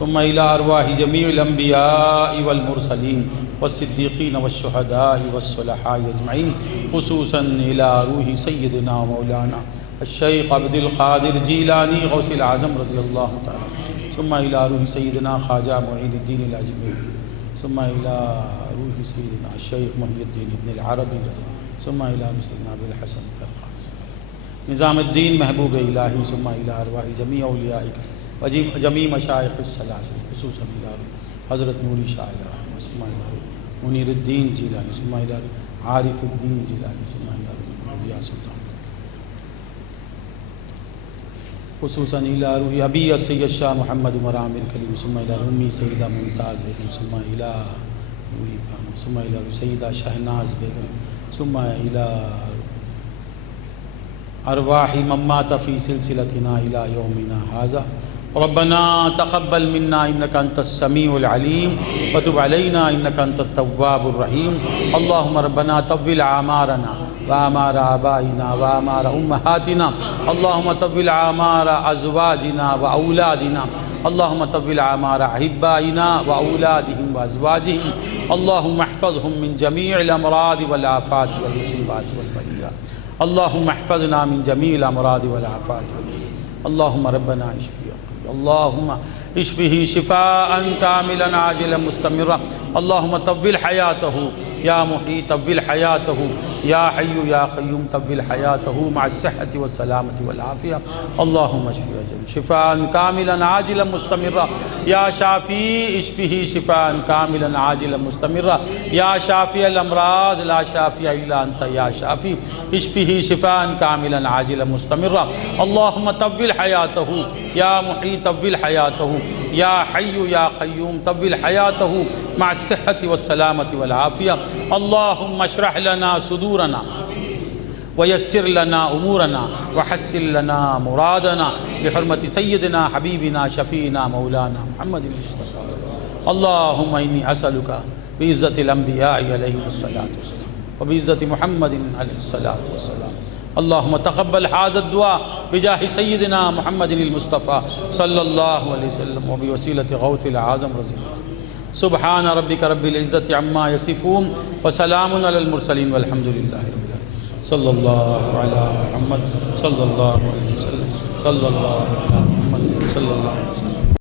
ثم إلى أرواح جميع الأنبياء والمرسلين والصديقين والشهداء والصلحاء أجمعين، خصوصا إلى روح سيدنا مولانا الشيخ عبد القادر جیلانی غوث العظم رضی اللہ تعالی، ثم إلى روح سيدنا خواجہ معین الدین الأجمیری، ثم إلى روح سيدنا الشيخ محی الدین ابن العربی رضی اللہ، ثم إلى روح سيدنا ابو الحسن فرقان نظام الدین محبوب الہی، ثم إلى أرواح جميع اولیائک وجميع مشائخ السلاسل، خصوصا إلى روح حضرت نوری شاہ الرحمہ، ثم إلى روح منیر الدین جیلانی، ثم إلى روح عارف الدین جیلانی، ثم إلى روح ضیاء سلطان، خصوصا إلى روح أبي السيد شاہ محمد عمر عامر کلیم، ثم إلى روح أمی سیدہ ممتاز بیگم، ثم إلى روح ثم إلى روح سیدہ شہناز بیگم، ثم إلى أرواح من مات في سلسلتنا إلى يومنا هذا. ربنا تقبل منا إنك أنت السميع العليم وتب علينا إنك أنت التواب الرحيم. اللهم ربنا طول أعمارنا وأعمار آبائنا وأعمار أمهاتنا. اللهم طول أعمار أزواجنا وأولادنا. اللهم طول أعمار أحبائنا وأولادهم وأزواجهم. اللهم احفظهم من جميع الأمراض والآفات والمصيبات والبليات. اللهم احفظنا من جميع الأمراض والآفات والبليات. اللهم ربنا اشفي، اللهم اشفه شفاء كاملا عاجلا مستمرا. اللهم طول حياته يا محيي، طول حياته يا حي يا قيوم، طول حياته مع الصحة والسلامة والعافية. اللهم اشفه شفاء كاملا عاجلا مستمرا. يا شافي اشفه شفاء كاملا عاجلا مستمرا. يا شافي الأمراض لا شافي إلا أنت يا شافي، اشفه شفاء كاملا عاجلا مستمرا. اللهم طول حياته يا محيي، طول حياته يا حي يا قيوم، طول حياته مع الصحة والسلامة والعافية. اللهم اشرح لنا صدورنا ويسر لنا أمورنا وحسن لنا مرادنا بحرمة سيدنا حبيبنا شفينا مولانا محمد المصطفى. اللهم إني أسألك بعزة الأنبياء عليهم الصلاة والسلام وبعزة محمد عليه الصلاة والسلام. اللهم تقبل هذا الدعاء بجاه سيدنا محمد المصطفى صلى الله عليه وسلم وبوسيلة غوث الأعظم رضي الله عنه. سبحان ربك رب العزة عما يصفون وسلام على المرسلين والحمد لله رب العالمين. صلى الله على محمد صلى الله عليه وسلم، صلى الله على محمد صلى الله عليه وسلم.